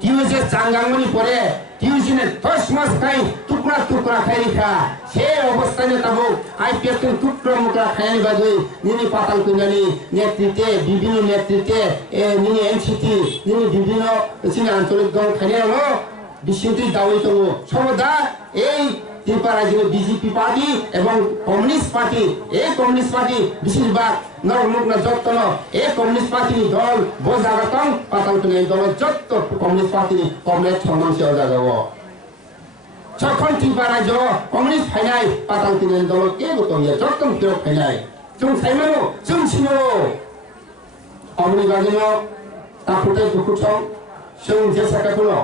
টিউজে চাঙ্গাঙ্গনি পরে টিউজনে 10 মাস খাই টুকরা টুকরা খাই খা সে অবস্থানে তাবো আইপিএফ টুকরা মুকরা খাই বাজে নিনি পাতাল কুনানি নেতৃত্বে বিভিন্ন নেতৃত্বে নিনি এনসিটি নিনি বিভিন্ন সিনা আঞ্চলিক দল খাই হলো বিশ্বতি দাওই তো সর্বদা এই ত্রিপুরা রাজ্যের বিজেপি পার্টি এবং কমিউনিস্ট পার্টি এই কমিউনিস্ট পার্টি বেশিরভাগ নরমুগ্ন যত্ন এই কমিউনিস্ট পার্টি দল বোঝাগতম পাতাল কুনানি দল যত কমিউনিস্ট পার্টি কমরেড সম্মান সে জাগাব যখন ত্রিপুরা রাজ্য কমিউনিস্ট ফাইনাই পাতাল কুনানি দল কে বতইয়া যত ফেরত ফাইনাই जों साइमानो जों सिनो अबनि बागैनो ताखुते दुखुचौ जों जे साकाखौनो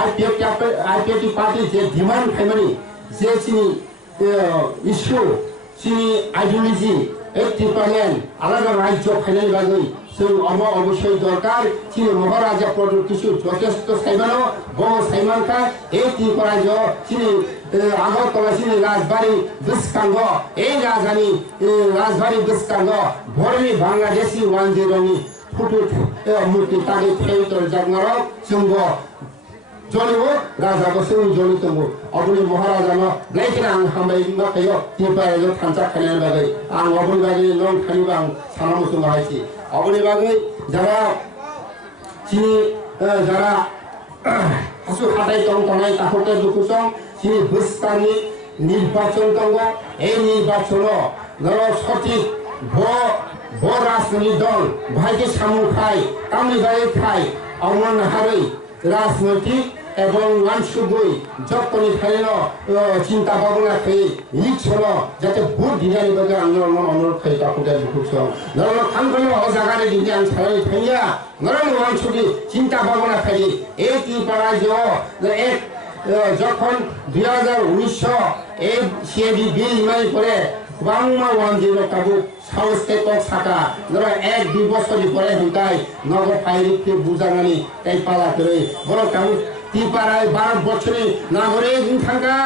आईपीएफटी पार्टी जे डिमांड खाइमानि जे सिनि इस्यु सिनि आइडियोलॉजी एक टिपालेन आलादा राज्य फाइनाल बागै जों अवश्य दरकार सिनि महाराजा प्रदर किछु যথেষ্ট साइमानो बङ साइमानका एक टिपाराजो सिनि आगरतला सिनि राजबाड़ी बिस्कांग ए राजानि राजबाड़ी बिस्कांग भरनि बांलादेशी 10 नि फटो मूर्ति तागे थेउतर जागनारो जोंबो जलिबो राजाबो जों जलितंबो अबनि महाराजानो लाइकना आं हामबायमा कयो टिपाराजो थांचा खानाय बागै आं अबनि बागै लं खानिबा आं सानामुसु माहायसि अबनि बागै जारा सिनि जारा हासु हाथाय दं तनाय ताखुते दुखुसं सिनि बिस्तानि निर्वाचन दङ এই নির্বাচনো নর সঠিক ভ রাজনৈতিক দল ভাইকে সামু খাই কামনি বাড়ি খাই অমন হারে রাজনৈতিক এবং মানসুগুই যতনি খাইন চিন্তা ভাবনা খাই ইলেকশন যাতে ভোট দিনানি বাগে আন্দোলন অনুরোধ খাই তাকুতে দুখুসং নর খানকল অজাগারে দিনে আন ছাড়াই খাইয়া নর মানসুগি চিন্তা ভাবনা খাই এই কি পাড়ায় এক যখন 2019 এই সিএবি বিল ইমাই করে বাংমা 10 কাবু সাউসকে তো ছাকা ধরো 1-2 বছর পরে হইতাই নগর ফাইরিতে বুজাগানি তাই পালা করে বড় কাবু টিপারায় 12 বছরে নাগরিক থাকা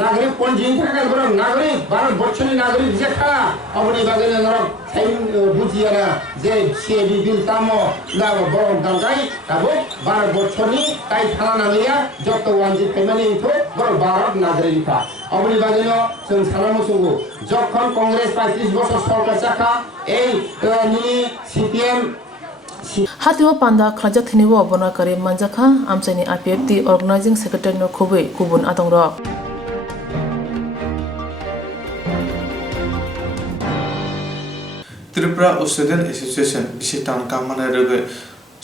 নাগরিক পঞ্জিন থাকা বড় নাগরিক 12 বছরে নাগরিক যেখা অবনি বাগে নর সাইন বুঝিয়ারা যে সিএবি বিল তামো না বড় দাঙ্গাই কাবু 12 বছরনি তাই থানা নামিয়া যত ওয়ানজি ফ্যামিলি ইনফো বড় 12 নাগরিকটা অবনি বাগে जों সালামুসুগু যখন কংগ্রেস 35 বছর সরকার চাকা এই নি CPM Hatiwa panda khlaja thiniwo abona kare manjakha amchani IPFT organizing secretary no khobei kubun atongrok Tripura Student Association bisitan kamane rege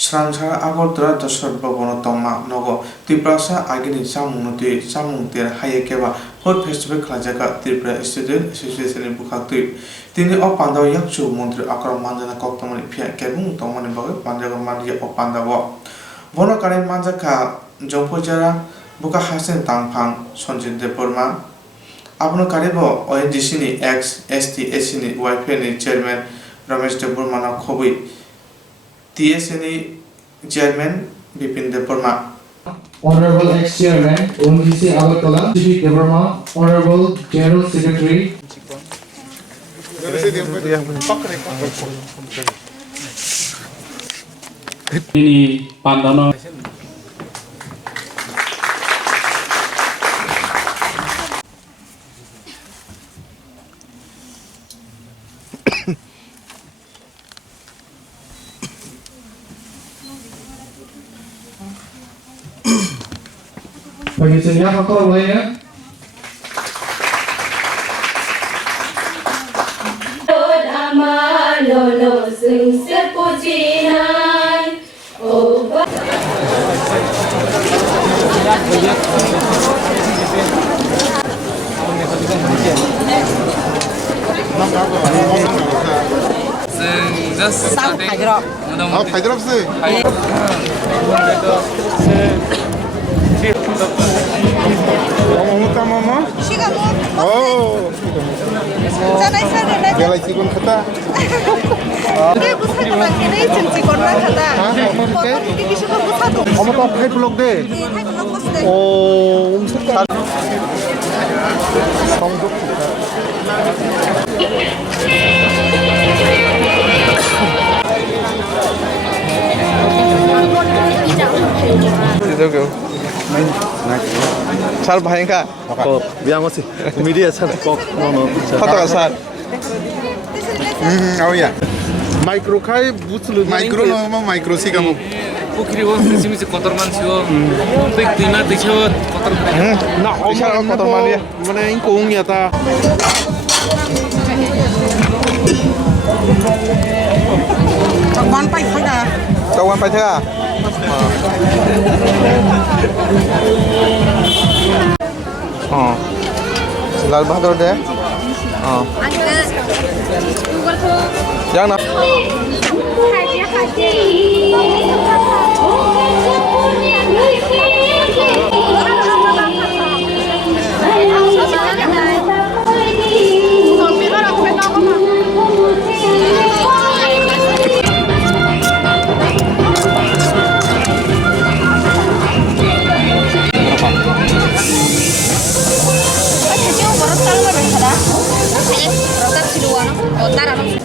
Swrangchati Agortala Dosor Bobono Tongma Nogo Tripura agini samungtir hayekeba hot festival khlajaka Tripura Student Association ni bukhakti tini o pandao yakchu mantri akram manjana Koktwma ni phia kebung tongmani bagai panjaga mandia o pandawo bono kare manjaka jongpojara buka hasen tangphang sonjit deporma abno karebo ONGC ni ex ST SC ni YPN ni chairman Ramesh Deborma na khobui TS ni chairman Bipin Deborma Honorable ex-chairman ONGC Agartala Chief Deborma Honorable General Secretary ini pandano bagi siapa kau lainnya Sal bahayangka biang masih media sal kok no foto sal oh ya micro kai butlu micro no ma micro si kamu pukri wo simi kotorman siwo tik tina tikho kotor na omar kotorman ya mana in kong ya ta Kawan pai thaga kawan pai thaga Lal Bahadur deh. Google Yang na.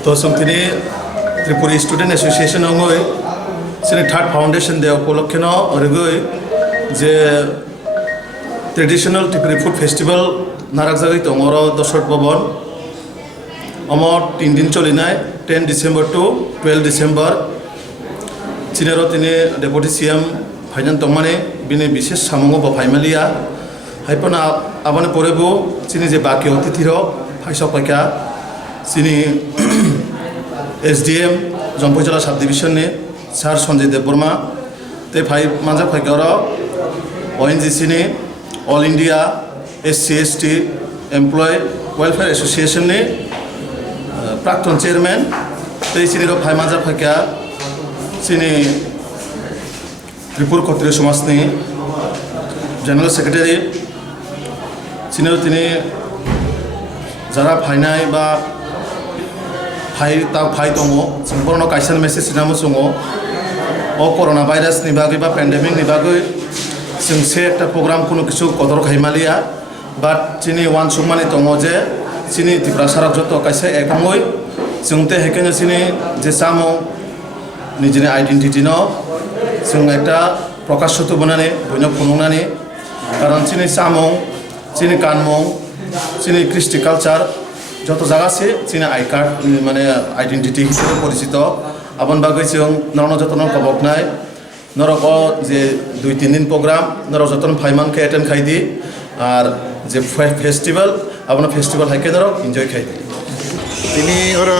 तो समथिनि Tripuri student association अंगई सिनि third foundation day उपलक्षे न ओरगई जे traditional Tripuri food festival नाराक जागै दंगर दशरथ भवन अमो 3 दिन चलिनाय 10 डिसेम्बर टू 12 डिसेम्बर चिनेरो तिनि डेपुटी सीएम फाइनान तंमाने बिनि विशेष सामंग बफाइमालिया हाइपना आबाने परेबो चिनि जे बाकी अतिथिरो फाइसक पाइका चिनि एसडीएम जम्पैजला सब डिविजन ने सार संजय देवबर्मा ते भाई मांजा फाइगर ओएनजीसी ने all India SC/ST employ welfare association ने प्राक्तन चेयरमैन ते चिनि भाई मांजा फाइका चिनि त्रिपुरा क्षत्रिय समाज ने जनरल सेक्रेटारी चिनि तिनि जरा फाइनाय बा फाइ दङ जोंफोरनाव काइसन मेसेज सिनामो सङो अ कर'ना भाइरासनि बागै बा पेन्डेमिकनि बागै जों से एकटा प्रग्राम कोनो किछु कदर खाइमालिया बाट चिनि वान सुमानि दङ जे चिनि त्रिपुरा सारा जत काइसे एकमय जोंते हेकेनो चिनि जे सामो निजिनि आइडेन्टिटी न जों एकटा प्रकाश सत्य बनाने बयनो खुंनानै कारण चिनि सामो चिनि कानमो चिनि कृष्टि कालचार যত জায়গা আছে চিনা আই কার্ড মানে আইডেন্টিটি হিসেবে পরিচিত আবন বাগৈ जों নরন যতন কবকনাই নরক যে 2-3 দিন প্রোগ্রাম নর যতন ফাইমানকে অ্যাটেন্ড খাইদি আর যে ফেস্টিভ্যাল আবন ফেস্টিভ্যাল হাইকে নরক এনজয় খাইদি তিনি ওরা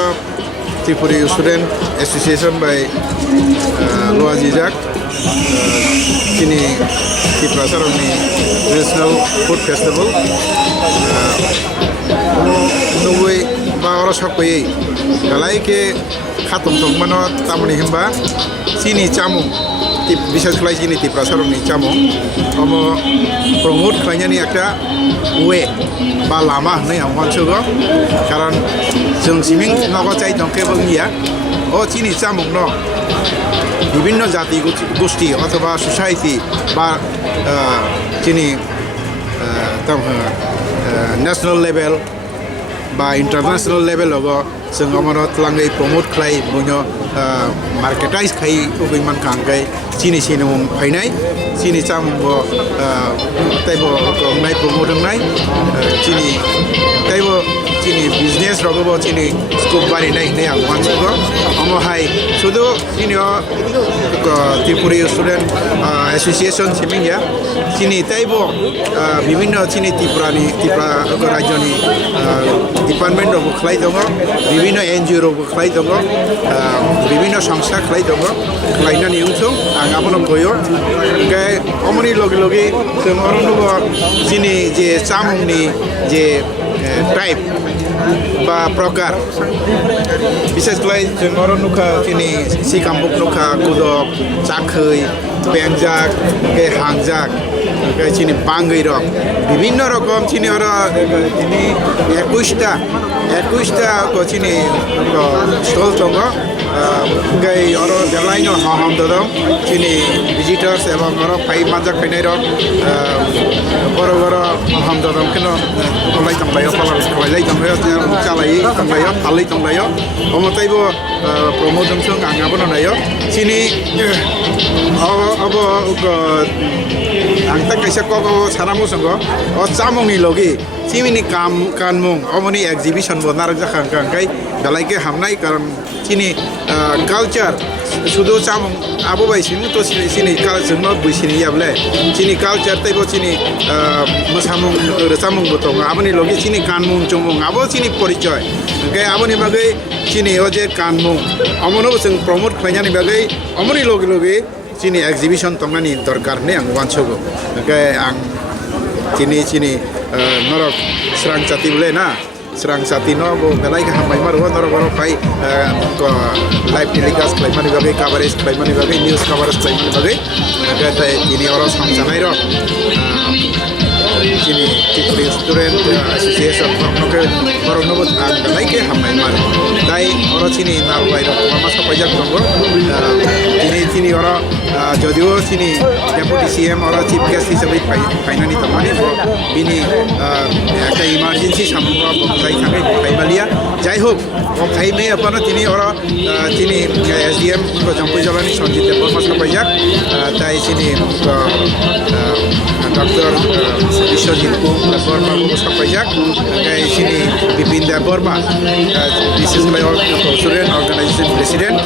ত্রিপুরি স্টুডেন্ট অ্যাসোসিয়েশন বাই লোয়াজিজাক তিনি ত্রিপুরা সারনি ট্রেডিশনাল ফুড ফেস্টিভ্যাল नब्बै बा सकयै गलायके खातम तंमानो तामनि हिमबा चिनि चामु विशेष खालाय चिनि त्रिपुरा सारनि चामु अम प्रमोट खालायनायनि एकटा वे बा लामा होननाय आं मानसिगो कारण जों सिमिं नगो चाइ दंखेबंनिया अ चिनि चामु न विभिन्न जाति गोष्ठी अथवा सोसाइटी बा चिनि नेशनल लेवल बा इंटरनेशनल लेवल जों अमरत लांगै प्रमोट खालाय बयनो मार्केटाइज खाय उबैमान कांगै चिनि सिनो फायनाय चिनि चामबो ताइबो नाय प्रमोट नाय चिनि ताइबो चिनि बिजनेस रगबो चिनि स्कोप बारि नाय ने आं मानसिगो अमहाय शुधु चिनि त्रिपुरी स्टूडेंट एसोसिएशन सिमिंगिया चिनि ताइबो विभिन्न चिनि त्रिपुरा राज्यनि डिपार्टमेंट रगबो खालाय दङ विभिन्न एनजिओ रगबो खालाय दङ विभिन्न संस्था खालाय दङ खालायनानै उनसो आं आबनो गयो ओमफ्राय अमनि लगे लगे जों अरनबो चिनि जे चामुंनि जे टाइप बा प्रकार विशेष खालाय जों अरनुखा चिनि सिकामबुक नुखा गुदक चाखै बेंजाक के हांजाक के चिनि बांगै रक विभिन्न रकम चिनि अर चिनि 21टा को चिनि स्टल दङ गै अर देलायनो हाम ददम चिनि विजिटर्स एवं अर फाइ मानजाक फैनाय रक बर हाम ददम केन खलाय तंबाय पालार खलाय तंबाय चालाय तंबाय थालै तंबाय अमतायबो प्रमोशन जों आंगाबो नायो चिनि अब आंता कैसे कको सारामो संग अ चामुंनि लगे चिमिनि कानमुं अमनि एक्जिबिशन बनार जाखांखांखाय दालायके हामनाय कारण चिनि कालचार शुधु चामुं आबो बायसिनि तो चिनि कालचार न बैसिनि याबले चिनि कालचार तैबो चिनि मोसामुं रचामुं बतंग आबनि लगे चिनि कानमुं चमुं आबो चिनि परिचय ओके आबनि बागै चिनि अजे कानमुं अमनो जों प्रमोट खालायनायनि बागै अमनि लगे लगे चिनि एक्जिबिशन तंनानि दरकार ने आं वानसगो ओके आं चिनि नरक स्रांचाति बोले ना Swrangchati no bo belai ka hamai mar wa nor boro pai live telecast klaimani bagai coverage klaimani bagai news coverage klaimani bagai gata ini ora samjanai ro ini Tripura Student Association noke oro nobot belai ke hamai mar dai ora chini narwai ro mama sapajak rongo ini ora যদিও তিনি deputy CM ওরা chief guest হিসেবে finally তামানি বিনি একটা emergency সামগ্রী বসাই থাকে ফাইমালিয়া যাই হোক ফাইমে আপনারা তিনি এসডিএম জম্পু জলানি সঞ্জিত দেববর্মা সাপাইজাক তাই তিনি ডক্টর বিশ্বজিৎ দেববর্মা সাপাইজাক তিনি বিপিন দেববর্মা বিশেষ করে স্টুডেন্ট অর্গানাইজেশন প্রেসিডেন্ট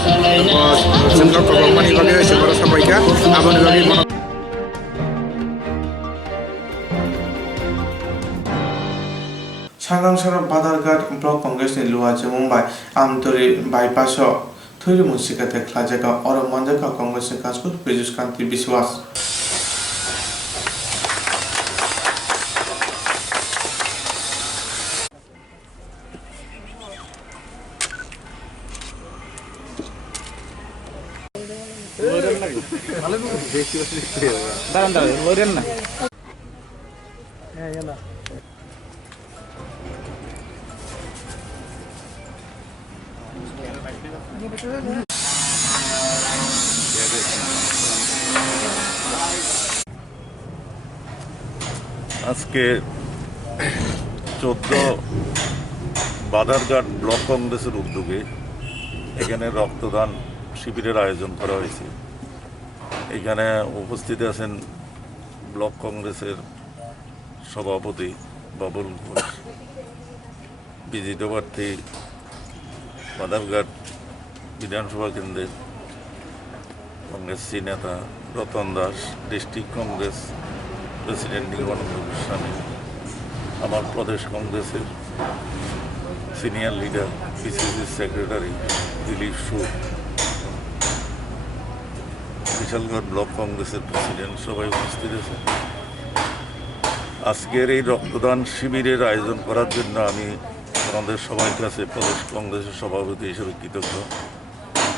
जोंनो गभर्नमेन्टनि बागै एसेबां साबायखा आबादनि बागै सांगांसारा बादारघाट ब्लक कंग्रेसनि लुवाचे मुंबाइ आमतरी बाइपासआव थैरि मुसिकाते ख्लाजागा और मंजाका कंग्रेसनि काजखौ पेजुस कान्ति विश्वास আজকে 14 বাদারঘাট ব্লক কংগ্রেসের উদ্যোগে এখানে রক্তদান শিবিরের আয়োজন করা হয়েছে। এখানে উপস্থিত আছেন ব্লক কংগ্রেসের সভাপতি বাবুল ঘোষ, বিজিত প্রার্থী বাদারঘাট বিধানসভা কেন্দ্রের কংগ্রেসি নেতা রতন দাস, ডিস্ট্রিক্ট কংগ্রেস প্রেসিডেন্ট নিগমানন্দ গোস্বামী, আমার প্রদেশ কংগ্রেসের senior leader PCC secretary Dilip সুর, বিশালগড় ব্লক কংগ্রেসের প্রেসিডেন্ট সবাই উপস্থিত আছে। আজকের এই রক্তদান শিবিরের আয়োজন করার জন্য আমি আমাদের সবার কাছে প্রদেশ কংগ্রেসের সভাপতি হিসেবে কৃতজ্ঞ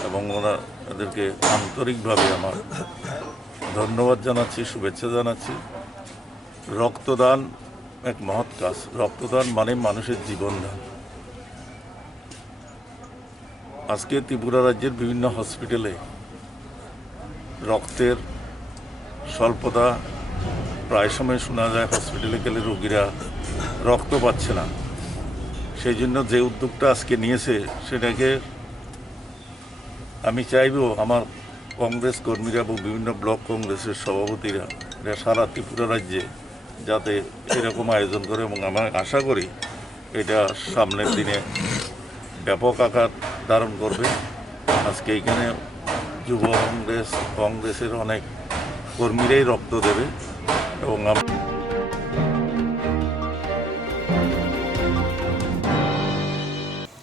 এবং ওনাদেরকে আন্তরিকভাবে আমার ধন্যবাদ জানাচ্ছি, শুভেচ্ছা জানাচ্ছি। রক্তদান এক মহৎ কাজ। রক্তদান মানে মানুষের জীবনদান। আজকে ত্রিপুরা রাজ্যের বিভিন্ন হসপিটালে রক্তের স্বল্পতা, প্রায় সময় শোনা যায় হসপিটালে গেলে রোগীরা রক্ত পাচ্ছে না। সেই জন্য যে উদ্যোগটা আজকে নিয়েছে সেটাকে আমি চাইব আমার কংগ্রেস কর্মীরা এবং বিভিন্ন ব্লক কংগ্রেসের সভাপতিরা এটা সারা ত্রিপুরা রাজ্যে যাতে এরকম আয়োজন করে এবং আমরা আশা করি এটা সামনের দিনে ব্যাপক আকার ধারণ করবে। আজকে এইখানে যুব কংগ্রেসের অনেক কর্মীরাই রক্ত দেবে এবং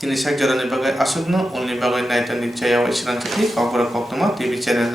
তিনি সাকজারানি বাগै आसुगनो उननि बागै नायथानि चायाव Swrangchati Kokborok Koktwma TV channel